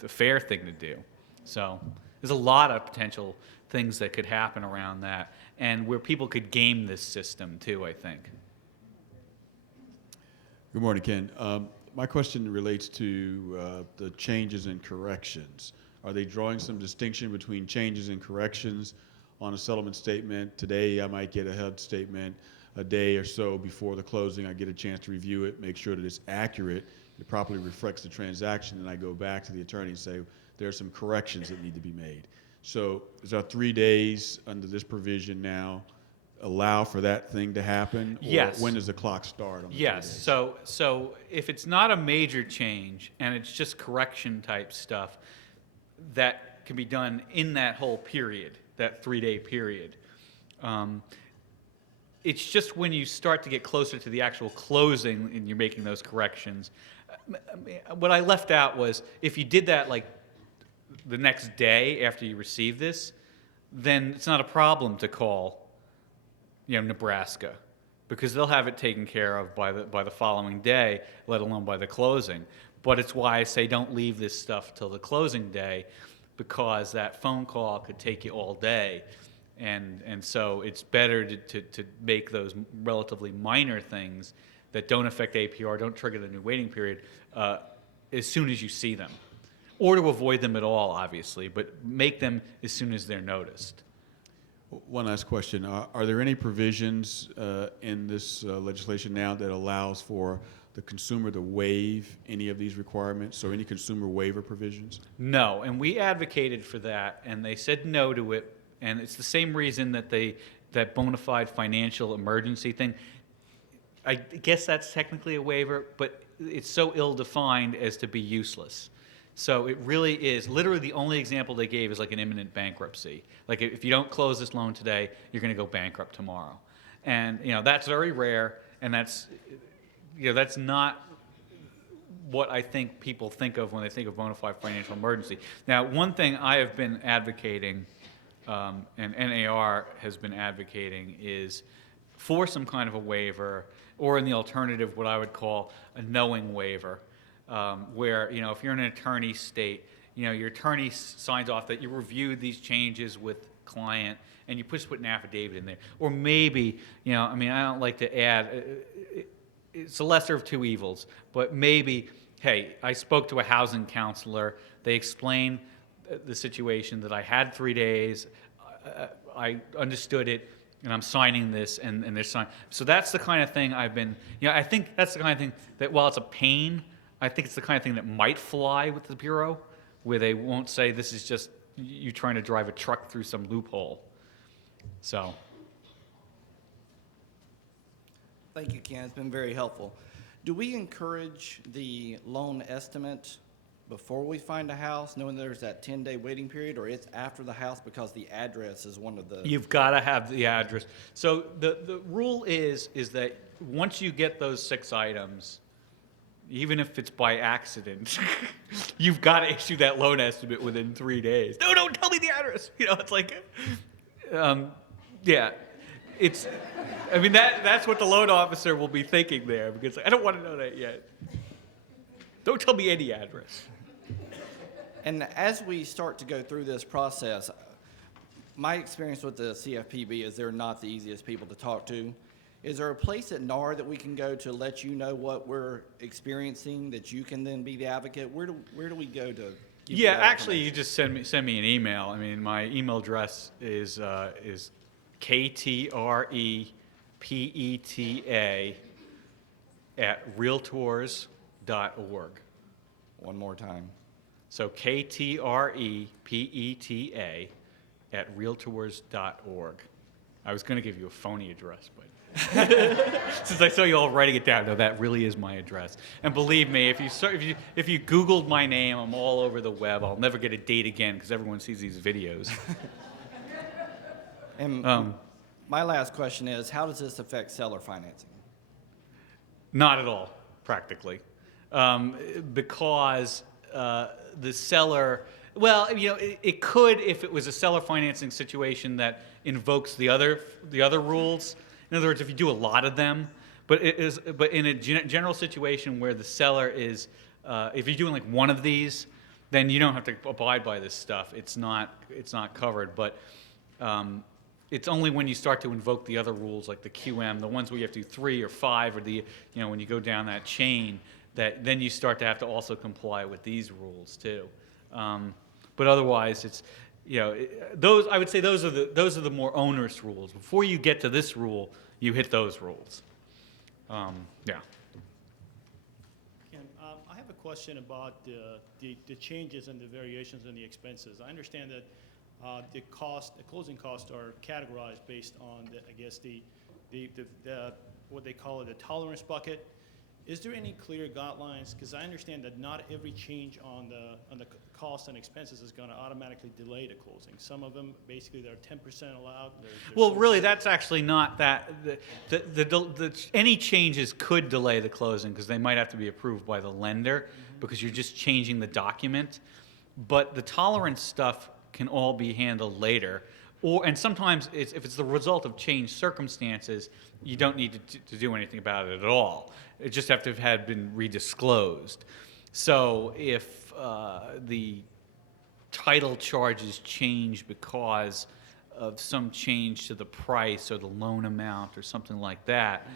fair thing to do. So there's a lot of potential things that could happen around that, and where people could game this system too, I think. Good morning, Ken. My question relates to the changes and corrections. Are they drawing some distinction between changes and corrections on a settlement statement? Today, I might get a HUD statement. A day or so before the closing, I get a chance to review it, make sure that it's accurate, it properly reflects the transaction, and I go back to the attorney and say, there are some corrections that need to be made. So is our 3 days under this provision now allow for that thing to happen? Or Yes. when does the clock start on the 3 Yes, days? so if it's not a major change and it's just correction type stuff, that can be done in that whole period, that 3-day period. It's just when you start to get closer to the actual closing and you're making those corrections. What I left out was if you did that like the next day after you receive this, then it's not a problem to call, Nebraska, because they'll have it taken care of by the following day, let alone by the closing. But it's why I say don't leave this stuff till the closing day, because that phone call could take you all day. And so it's better to make those relatively minor things that don't affect APR, don't trigger the new waiting period, as soon as you see them. Or to avoid them at all, obviously, but make them as soon as they're noticed. One last question. Are there any provisions in this legislation now that allows for the consumer to waive any of these requirements, or any consumer waiver provisions? No, and we advocated for that, and they said no to it, and it's the same reason that bona fide financial emergency thing. I guess that's technically a waiver, but it's so ill-defined as to be useless. So it really is, literally the only example they gave is like an imminent bankruptcy. Like if you don't close this loan today, you're going to go bankrupt tomorrow. And, that's very rare, and that's not what I think people think of when they think of bona fide financial emergency. Now, one thing I have been advocating, and NAR has been advocating, is for some kind of a waiver, or in the alternative, what I would call a knowing waiver, where, if you're in an attorney state, your attorney signs off that you reviewed these changes with client, and you just put an affidavit in there. Or maybe, I don't like to add, it's a lesser of two evils, but maybe, hey, I spoke to a housing counselor, they explained the situation, that I had 3 days, I understood it, and I'm signing this, and they're signing. So that's the kind of thing I've been, I think that's the kind of thing that, while it's a pain, I think it's the kind of thing that might fly with the Bureau, where they won't say this is just you trying to drive a truck through some loophole. So. Thank you, Ken. It's been very helpful. Do we encourage the loan estimate before we find a house, knowing there's that 10-day waiting period, or it's after the house because the address is one of the... You've got to have the address. So the rule is that once you get those 6 items, even if it's by accident, you've got to issue that loan estimate within 3 days. No, don't tell me the address. It's like, yeah, it's, that's what the loan officer will be thinking there, because I don't want to know that yet. Don't tell me any address. And as we start to go through this process, my experience with the CFPB is they're not the easiest people to talk to. Is there a place at NAR that we can go to let you know what we're experiencing, that you can then be the advocate? Where do we go to give you that Actually, you information? just send me an email. My email address is KTREPETA@realtors.org. One more time. So KTREPETA@realtors.org. I was going to give you a phony address, but since I saw you all writing it down, no, that really is my address. And believe me, if you Googled my name, I'm all over the web. I'll never get a date again because everyone sees these videos. And my last question is, how does this affect seller financing? Not at all, practically, because the seller. Well, it could if it was a seller financing situation that invokes the other rules. In other words, if you do a lot of them, but in a general situation where the seller is, if you're doing like one of these, then you don't have to abide by this stuff. It's not covered. But it's only when you start to invoke the other rules, like the QM, the ones where you have to do 3 or 5, or when you go down that chain, that then you start to have to also comply with these rules too. But otherwise, it's, those, I would say those are the more onerous rules. Before you get to this rule, you hit those rules. Yeah. Ken, I have a question about the changes and the variations in the expenses. I understand that the closing costs are categorized based on the what they call it, the tolerance bucket. Is there any clear guidelines? Because I understand that not every change on the cost and expenses is going to automatically delay the closing. Some of them, basically, they're 10% allowed. Well, really, that's actually not that. Any changes could delay the closing because they might have to be approved by the lender because you're just changing the document. But the tolerance stuff can all be handled later. And sometimes, if it's the result of changed circumstances, you don't need to do anything about it at all. It just have to have been redisclosed. So if the title charges change because of some change to the price or the loan amount or something like that,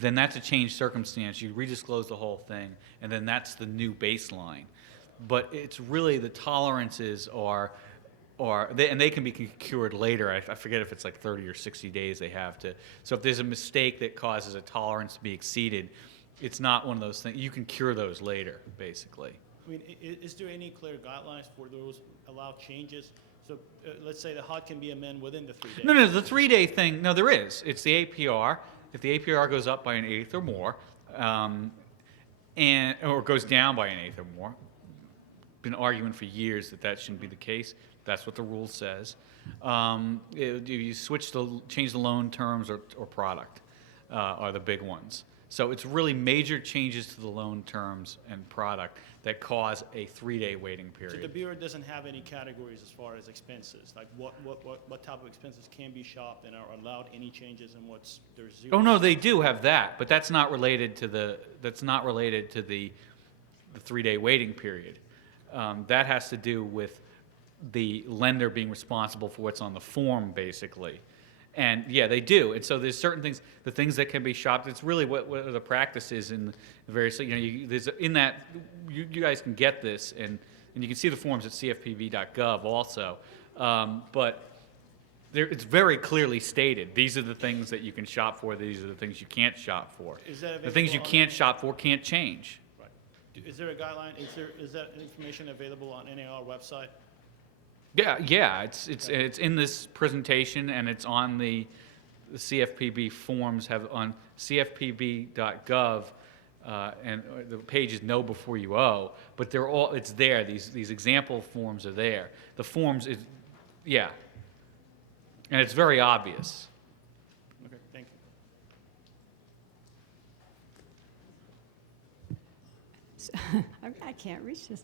then that's a changed circumstance. You redisclose the whole thing, and then that's the new baseline. But it's really the tolerances and they can be cured later. I forget if it's like 30 or 60 days they have to. So if there's a mistake that causes a tolerance to be exceeded, it's not one of those things. You can cure those later, basically. I mean, is there any clear guidelines for those allowed changes? So let's say the HUD can be amended within the 3 days. No, the 3-day thing, no, there is. It's the APR. If the APR goes up by 1/8 or more, or goes down by 1/8 or more, been arguing for years that shouldn't be the case. That's what the rule says. You change the loan terms or product are the big ones. So it's really major changes to the loan terms and product that cause a 3-day waiting So the period. Bureau doesn't have any categories as far as expenses, like what type of expenses can be shopped and are allowed any changes and there's zero. Oh no, they do have that, but that's not related to the 3-day waiting period. That has to do with the lender being responsible for what's on the form, basically. And yeah, they do. And so there's certain things, the things that can be shopped. It's really what the practice is in the various. There's in that you guys can get this, and you can see the forms at CFPB.gov also. But it's very clearly stated. These are the things that you can shop for. These are the things you can't shop for. Is that The things you available can't shop for can't change. Right. Is there a guideline? Is that information available on NAR website? Yeah, it's in this presentation, and it's on the CFPB forms have on CFPB.gov, and the page is Know Before You Owe, but it's there. These example forms are there. The forms and it's very obvious. Okay, thank you. I can't reach this.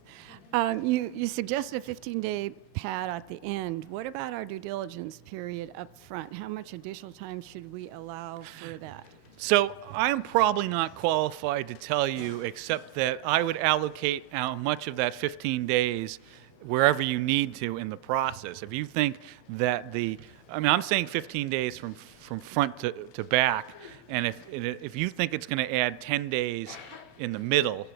You suggested a 15-day pad at the end. What about our due diligence period up front? How much additional time should we allow for that? So I am probably not qualified to tell you, except that I would allocate much of that 15 days wherever you need to in the process. If you think that I'm saying 15 days from front to back, and if you think it's going to add 10 days in the middle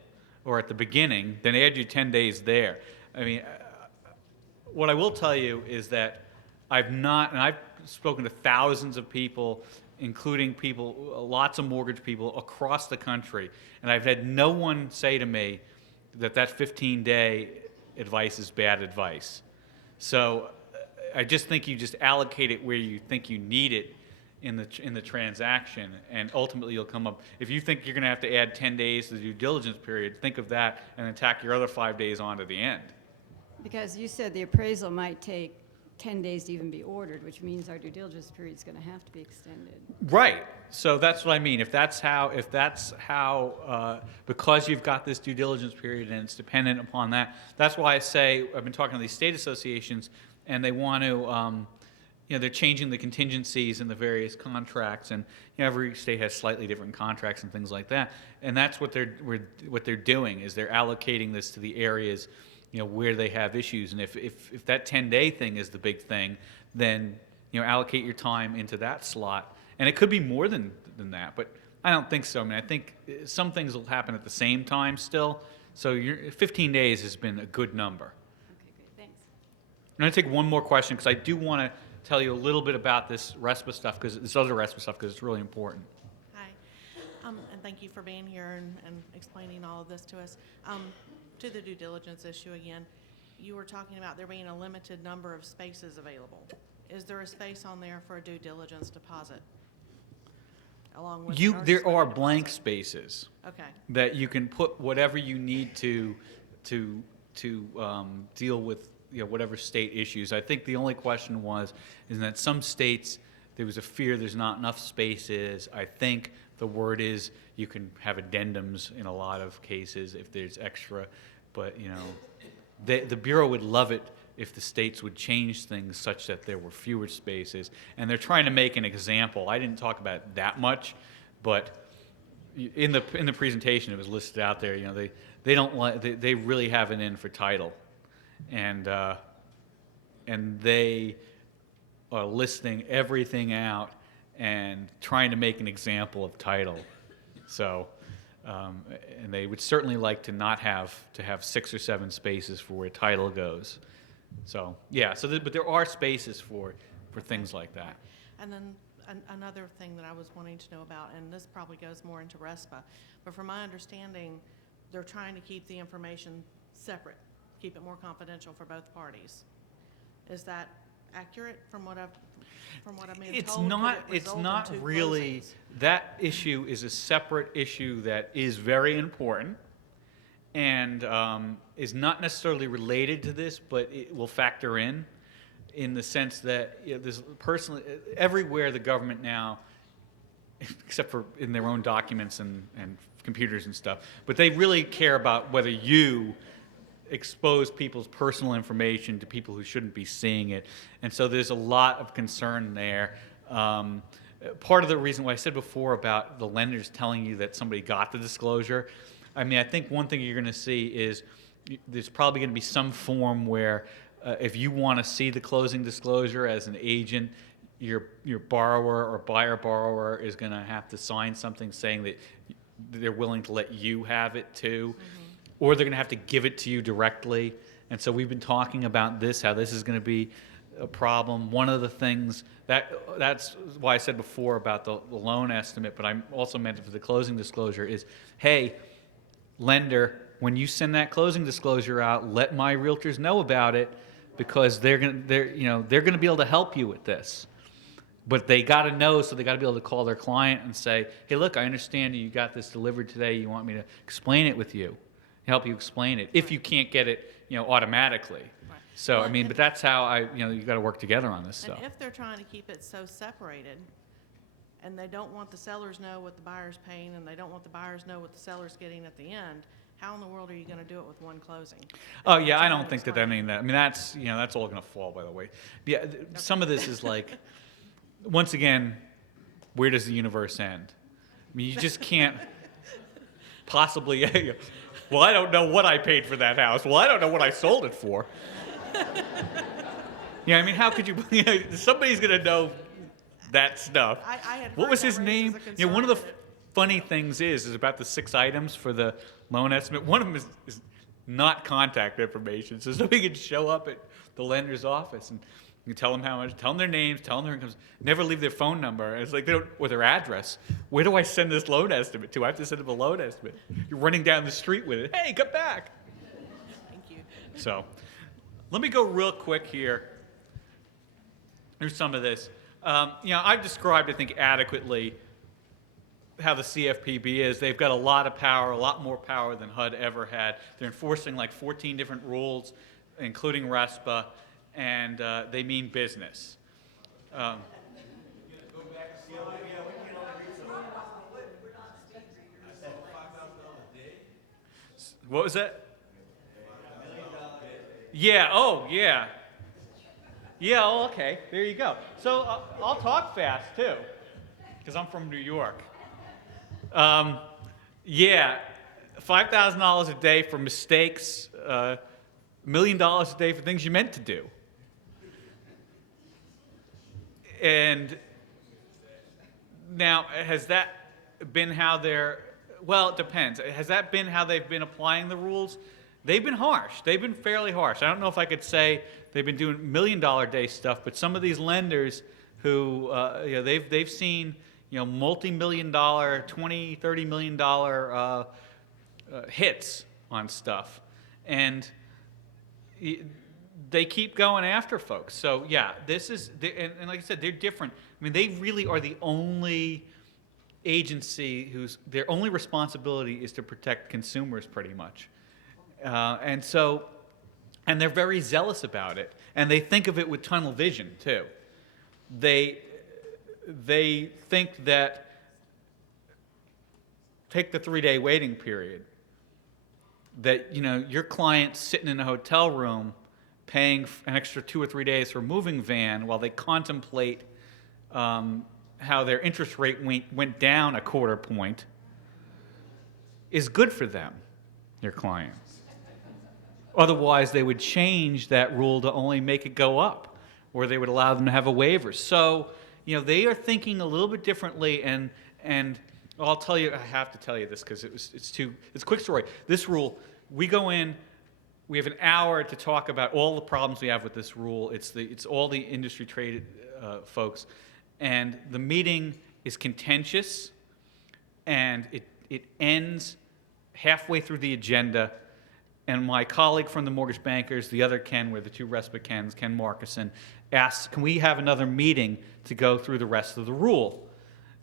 or at the beginning, then add your 10 days there. I mean, what I will tell you is that I've spoken to thousands of people, including lots of mortgage people across the country, and I've had no one say to me that 15-day advice is bad advice. So I just think you just allocate it where you think you need it in the transaction, and ultimately you'll come up. If you think you're going to have to add 10 days to the due diligence period, think of that and then tack your other 5 days on to the end. Because you said the appraisal might take 10 days to even be ordered, which means our due diligence period is going to have to be extended. Right. So that's what I mean. If that's how, because you've got this due diligence period and it's dependent upon that, that's why I say I've been talking to these state associations, and they want to. They're changing the contingencies in the various contracts, and every state has slightly different contracts and things like that. And that's what they're doing is they're allocating this to the areas, where they have issues. And if that 10-day thing is the big thing, then allocate your time into that slot. And it could be more than that, but I don't think so. I mean, I think some things will happen at the same time still. So 15 days has been a good number. Okay, great, thanks. I'm going to take one more question because I do want to tell you a little bit about this RESPA stuff, because this other RESPA stuff, because it's really important. Hi, and thank you for being here and explaining all of this to us. To the due diligence issue again, you were talking about there being a limited number of spaces available. Is there a space on there for a due diligence deposit? Along with an There are earnest blank deposit? spaces Okay, that you can put whatever you need to deal with, whatever state issues. I think the only question is that some states, there was a fear there's not enough spaces. I think the word is you can have addendums in a lot of cases if there's extra, but the Bureau would love it if the states would change things such that there were fewer spaces. And they're trying to make an example. I didn't talk about it that much, but in the presentation it was listed out there. They don't like, they really have an in for title, and they are listing everything out and trying to make an example of title. So, and they would certainly like to not have 6 or 7 spaces for where title goes. So, yeah, but there are spaces for things like that. and then another thing that I was wanting to know about, and this probably goes more into RESPA, but from my understanding, they're trying to keep the information separate, keep it more confidential for both parties. Is that accurate from what I'm being It's told? Could not. it It's result in not 2 really. closings? That issue is a separate issue that is very important, and is not necessarily related to this, but it will factor in the sense that there's personally everywhere the government now, except for in their own documents and computers and stuff, but they really care about whether you expose people's personal information to people who shouldn't be seeing it. And so there's a lot of concern there. Part of the reason why I said before about the lenders telling you that somebody got the disclosure, I mean, I think one thing you're going to see is there's probably going to be some form where if you want to see the closing disclosure as an agent, your borrower or buyer borrower is going to have to sign something saying that they're willing to let you have it too. Or they're going to have to give it to you directly. And so we've been talking about this, how this is going to be a problem. One of the things, that's why I said before about the loan estimate, but I also meant it for the closing disclosure, is, hey, lender, when you send that closing disclosure out, let my realtors know about it, because they're going to be able to help you with this. But they got to know, so they got to be able to call their client and say, hey, look, I understand you got this delivered today. You want me to explain it with you, help you explain it, if you can't get it, automatically. Right. So, Well, I mean, but that's how you got to work together on this And stuff. if they're trying to keep it so separated, and they don't want the sellers know what the buyer's paying, and they don't want the buyers know what the seller's getting at the end, how in the world are you going to do it with one closing? Oh yeah, I Trying don't to think that explain any it. of that. I mean, that's all going to fall by the way. Yeah, some of this is like, once again, where does the universe end? I mean, you just can't possibly. Well, I don't know what I paid for that house. Well, I don't know what I sold it for. Yeah, I mean, how could you? Somebody's going to know that stuff. I had What heard was that his raises name? a One of the concern that funny things is about the 6 items for the loan estimate. One of them is not contact information, so somebody can show up at the lender's office and you tell them how much, tell them their names, tell them their incomes, never leave their phone number. And it's like or their address. Where do I send this loan estimate to? I have to send them a loan estimate. You're running down the street with it. Hey, come back. Thank you. So, let me go real quick here. Here's some of this. I've described, I think, adequately how the CFPB is. They've got a lot of power, a lot more power than HUD ever had. They're enforcing like 14 different rules, including RESPA, and they mean business. What was that? Yeah, oh, yeah. Yeah, oh, okay, there you go. So I'll talk fast, too, because I'm from New York. Yeah, $5,000 a day for mistakes, $1 million a day for things you meant to do. And now, has that been how they're, well, it depends. Has that been how they've been applying the rules? They've been harsh. They've been fairly harsh. I don't know if I could say they've been doing million-dollar day stuff, but some of these lenders who, they've seen, multi-million-dollar, $20, $30 million hits on stuff. And they keep going after folks. So yeah, this is, and like I said, they're different. I mean, they really are the only agency whose their only responsibility is to protect consumers, pretty much. And they're very zealous about it, and they think of it with tunnel vision too. They think that, take the 3-day waiting period, that your client's sitting in a hotel room paying an extra 2 or 3 days for a moving van while they contemplate how their interest rate went down a quarter point is good for them, your clients. Otherwise, they would change that rule to only make it go up, or they would allow them to have a waiver. So, they are thinking a little bit differently, and I'll tell you, I have to tell you this because it's a quick story. This rule, we go in, we have an hour to talk about all the problems we have with this rule. It's all the industry traded folks, and the meeting is contentious, and it ends halfway through the agenda. And my colleague from the mortgage bankers, the other Ken, we're the two RESPA Kens, Ken Markison, asks, can we have another meeting to go through the rest of the rule?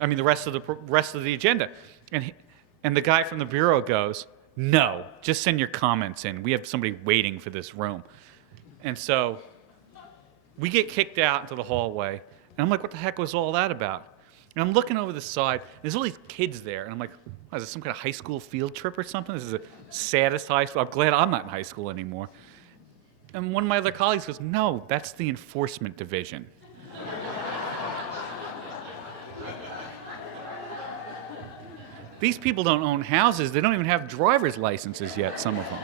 I mean, the rest of the agenda. And the guy from the bureau goes, no, just send your comments in. We have somebody waiting for this room. And so we get kicked out into the hallway. And I'm like, what the heck was all that about? And I'm looking over the side. There's all these kids there. And I'm like, what, is this some kind of high school field trip or something? This is the saddest high school. I'm glad I'm not in high school anymore. And one of my other colleagues goes, no, that's the enforcement division. These people don't own houses. They don't even have driver's licenses yet, some of them.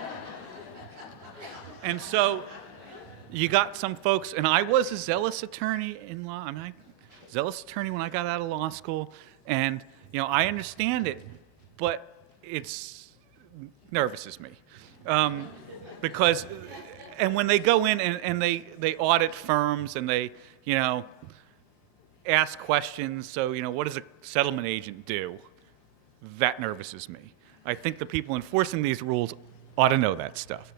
And so you got some folks, and I was a zealous attorney in law. I mean, zealous attorney when I got out of law school, and I understand it, but it's nervouses me. Because, and when they go in and they audit firms and they, ask questions, so, what does a settlement agent do? That nervouses me. I think the people enforcing these rules ought to know that stuff.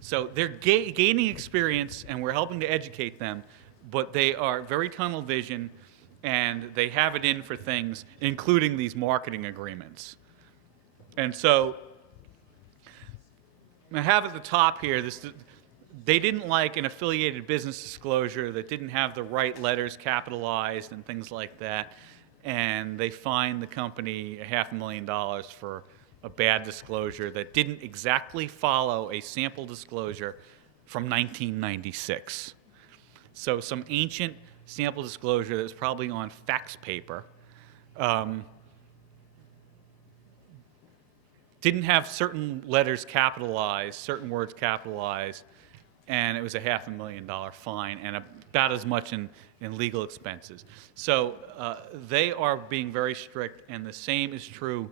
So they're gaining experience, and we're helping to educate them, but they are very tunnel vision, and they have it in for things, including these marketing agreements. And so I have at the top here, they didn't like an affiliated business disclosure that didn't have the right letters capitalized and things like that. And they fined the company $500,000 for a bad disclosure that didn't exactly follow a sample disclosure from 1996. So some ancient sample disclosure that was probably on fax paper didn't have certain letters capitalized, certain words capitalized, and it was a $500,000 fine and about as much in legal expenses. So they are being very strict, and the same is true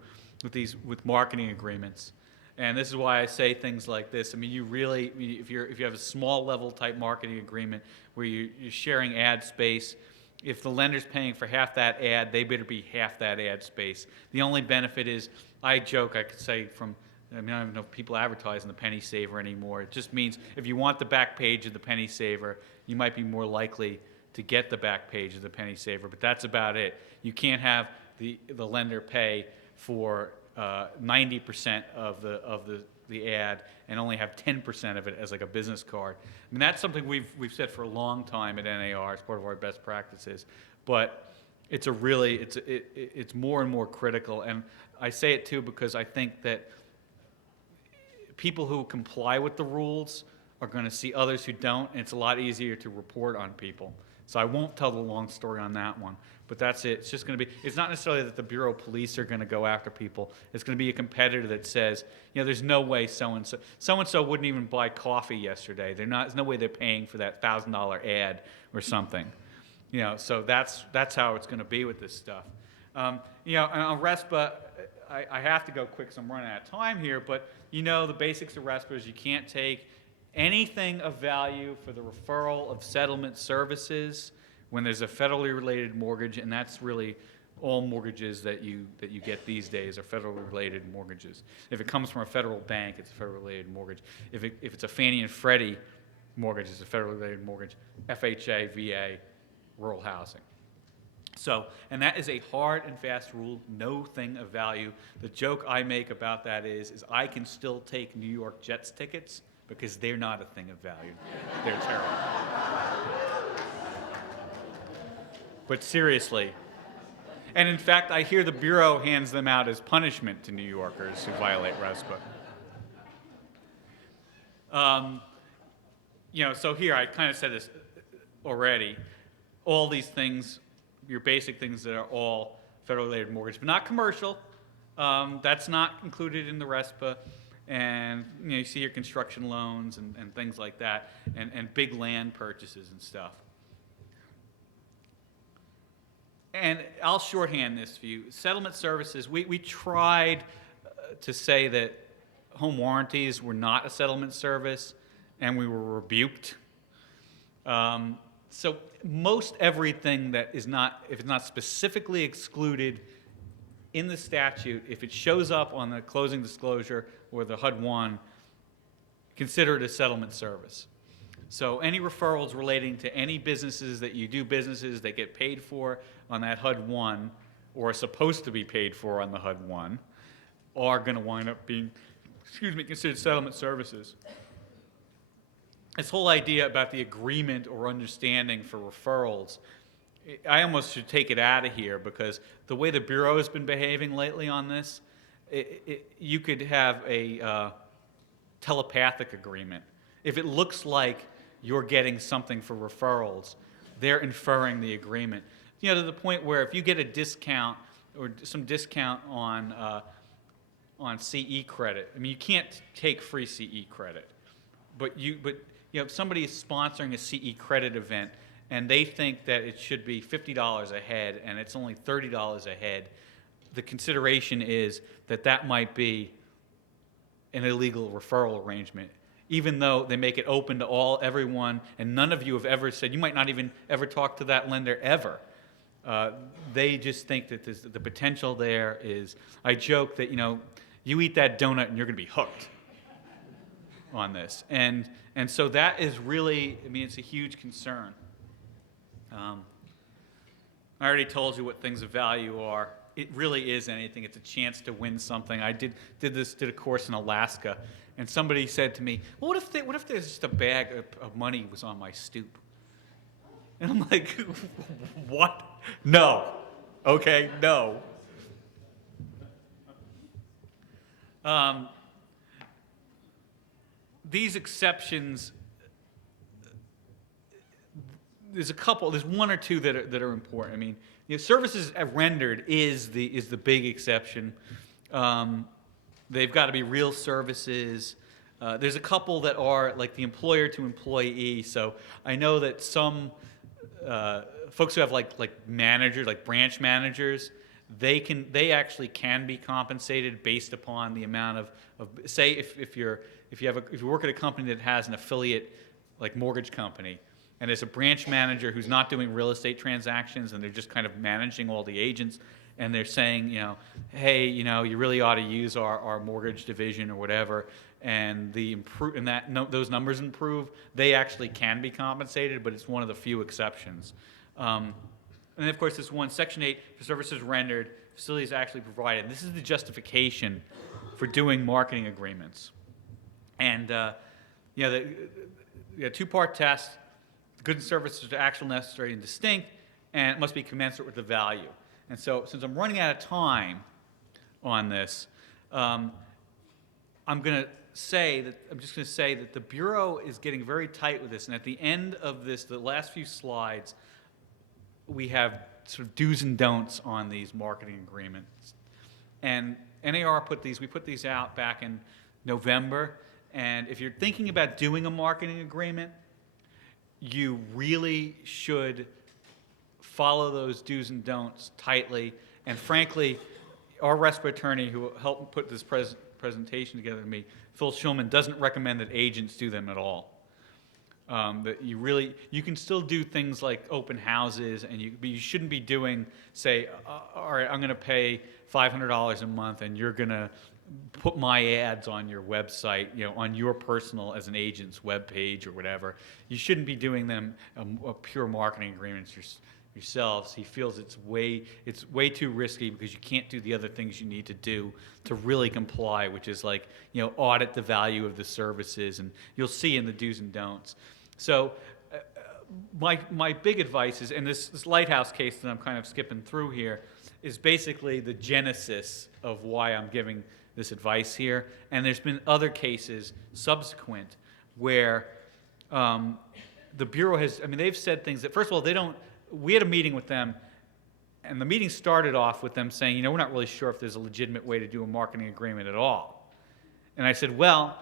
with marketing agreements. And this is why I say things like this. I mean, you really, if you have a small level type marketing agreement where you're sharing ad space, if the lender's paying for half that ad, they better be half that ad space. The only benefit is, I joke, I could say I don't even know if people advertise in the Penny Saver anymore. It just means if you want the back page of the Penny Saver, you might be more likely to get the back page of the Penny Saver, but that's about it. You can't have the lender pay for 90% of the ad and only have 10% of it as like a business card. I mean, that's something we've said for a long time at NAR as part of our best practices, but it's more and more critical. And I say it too because I think that people who comply with the rules are going to see others who don't, and it's a lot easier to report on people. So I won't tell the long story on that one, but that's it. It's just going to be, it's not necessarily that the Bureau of Police are going to go after people. It's going to be a competitor that says, there's no way so-and-so wouldn't even buy coffee yesterday. There's no way they're paying for that $1,000 ad or something. You know, so that's how it's going to be with this stuff. You know, and on RESPA, I have to go quick because I'm running out of time here, but you know the basics of RESPA is you can't take anything of value for the referral of settlement services when there's a federally related mortgage, and that's really all mortgages that you get these days are federally related mortgages. If it comes from a federal bank, it's a federally related mortgage. If it's a Fannie and Freddie mortgage, it's a federally related mortgage. FHA, VA, rural housing. So, and that is a hard and fast rule, no thing of value. The joke I make about that is I can still take New York Jets tickets because they're not a thing of value. They're terrible. But seriously, and in fact, I hear the Bureau hands them out as punishment to New Yorkers who violate RESPA. You know, so here, I kind of said this already. All these things, your basic things that are all federally related mortgage, but not commercial. That's not included in the RESPA. And you know, you see your construction loans and things like that, and big land purchases and stuff. And I'll shorthand this for you. Settlement services, we tried to say that home warranties were not a settlement service, and we were rebuked. So most everything that is not, if it's not specifically excluded in the statute, if it shows up on the closing disclosure or the HUD-1, consider it a settlement service. So any referrals relating to any businesses that you do businesses that get paid for on that HUD-1 or are supposed to be paid for on the HUD-1 are going to wind up being, considered settlement services. This whole idea about the agreement or understanding for referrals, I almost should take it out of here because the way the Bureau has been behaving lately on this, you could have a telepathic agreement. If it looks like you're getting something for referrals, they're inferring the agreement. You know, to the point where if you get a discount or some discount on CE credit, I mean, you can't take free CE credit, but you know, if somebody is sponsoring a CE credit event and they think that it should be $50 a head and it's only $30 a head, the consideration is that that might be an illegal referral arrangement, even though they make it open to everyone, and none of you have ever said, you might not even ever talk to that lender ever. They just think that the potential there is, I joke that, you know, you eat that donut and you're going to be hooked on this. And so that is really, I mean, it's a huge concern. I already told you what things of value are. It really is anything. It's a chance to win something. I did a course in Alaska, and somebody said to me, well, what if there's just a bag of money was on my stoop? And I'm like, what? No. Okay, no. These exceptions, there's one or two that are important. I mean, you know, services rendered is the big exception. They've got to be real services. There's a couple that are like the employer to employee. So I know that some folks who have like managers, like branch managers, they actually can be compensated based upon the amount of say if you work at a company that has an affiliate like mortgage company, and there's a branch manager who's not doing real estate transactions and they're just kind of managing all the agents, and they're saying, you know, hey, you know, you really ought to use our mortgage division or whatever, and those numbers improve, they actually can be compensated, but it's one of the few exceptions. And then, of course, this one, Section 8, for services rendered, facilities actually provided. This is the justification for doing marketing agreements. And, you know, the two-part test, goods and services are actual, necessary, and distinct, and it must be commensurate with the value. And so, since I'm running out of time on this, I'm just going to say that the Bureau is getting very tight with this. And at the end of this, the last few slides, we have sort of do's and don'ts on these marketing agreements. And NAR we put these out back in November. And if you're thinking about doing a marketing agreement, you really should follow those do's and don'ts tightly. And frankly, our RESPA attorney who helped put this presentation together to me, Phil Schulman, doesn't recommend that agents do them at all. That you can still do things like open houses, but you shouldn't be doing, say, all right, I'm going to pay $500 a month, and you're going to put my ads on your website, on your personal, as an agent's web page or whatever. You shouldn't be doing them a pure marketing agreements yourselves. He feels it's way too risky because you can't do the other things you need to do to really comply, which is like, audit the value of the services, and you'll see in the do's and don'ts. So my big advice is, and this Lighthouse case that I'm kind of skipping through here, is basically the genesis of why I'm giving this advice here. And there's been other cases subsequent where the Bureau has, they've said things that, first of all, we had a meeting with them, and the meeting started off with them saying, we're not really sure if there's a legitimate way to do a marketing agreement at all. And I said, well,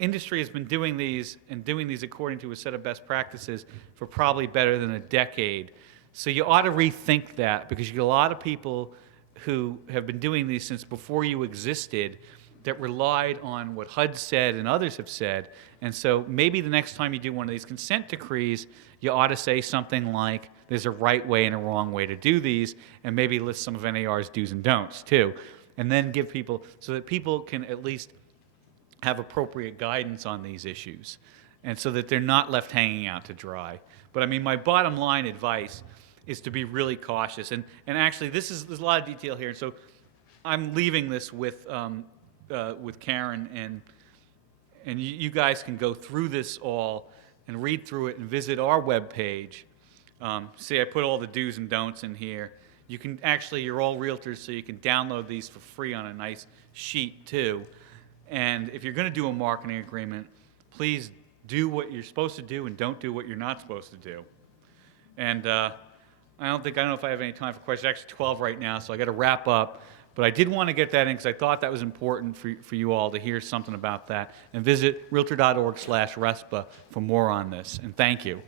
industry has been doing these according to a set of best practices for probably better than a decade. So you ought to rethink that, because you get a lot of people who have been doing these since before you existed that relied on what HUD said and others have said. And so maybe the next time you do one of these consent decrees, you ought to say something like, there's a right way and a wrong way to do these, and maybe list some of NAR's do's and don'ts too. And then give people, so that people can at least have appropriate guidance on these issues, and so that they're not left hanging out to dry. But my bottom line advice is to be really cautious. And actually, there's a lot of detail here. So I'm leaving this with Karen, and you guys can go through this all and read through it and visit our webpage. See, I put all the do's and don'ts in here. You can actually, you're all realtors, so you can download these for free on a nice sheet too. And if you're going to do a marketing agreement, please do what you're supposed to do and don't do what you're not supposed to do. And I don't know if I have any time for questions. Actually, 12 right now, so I got to wrap up. But I did want to get that in because I thought that was important for you all to hear something about that. And visit realtor.org/RESPA for more on this. And thank you.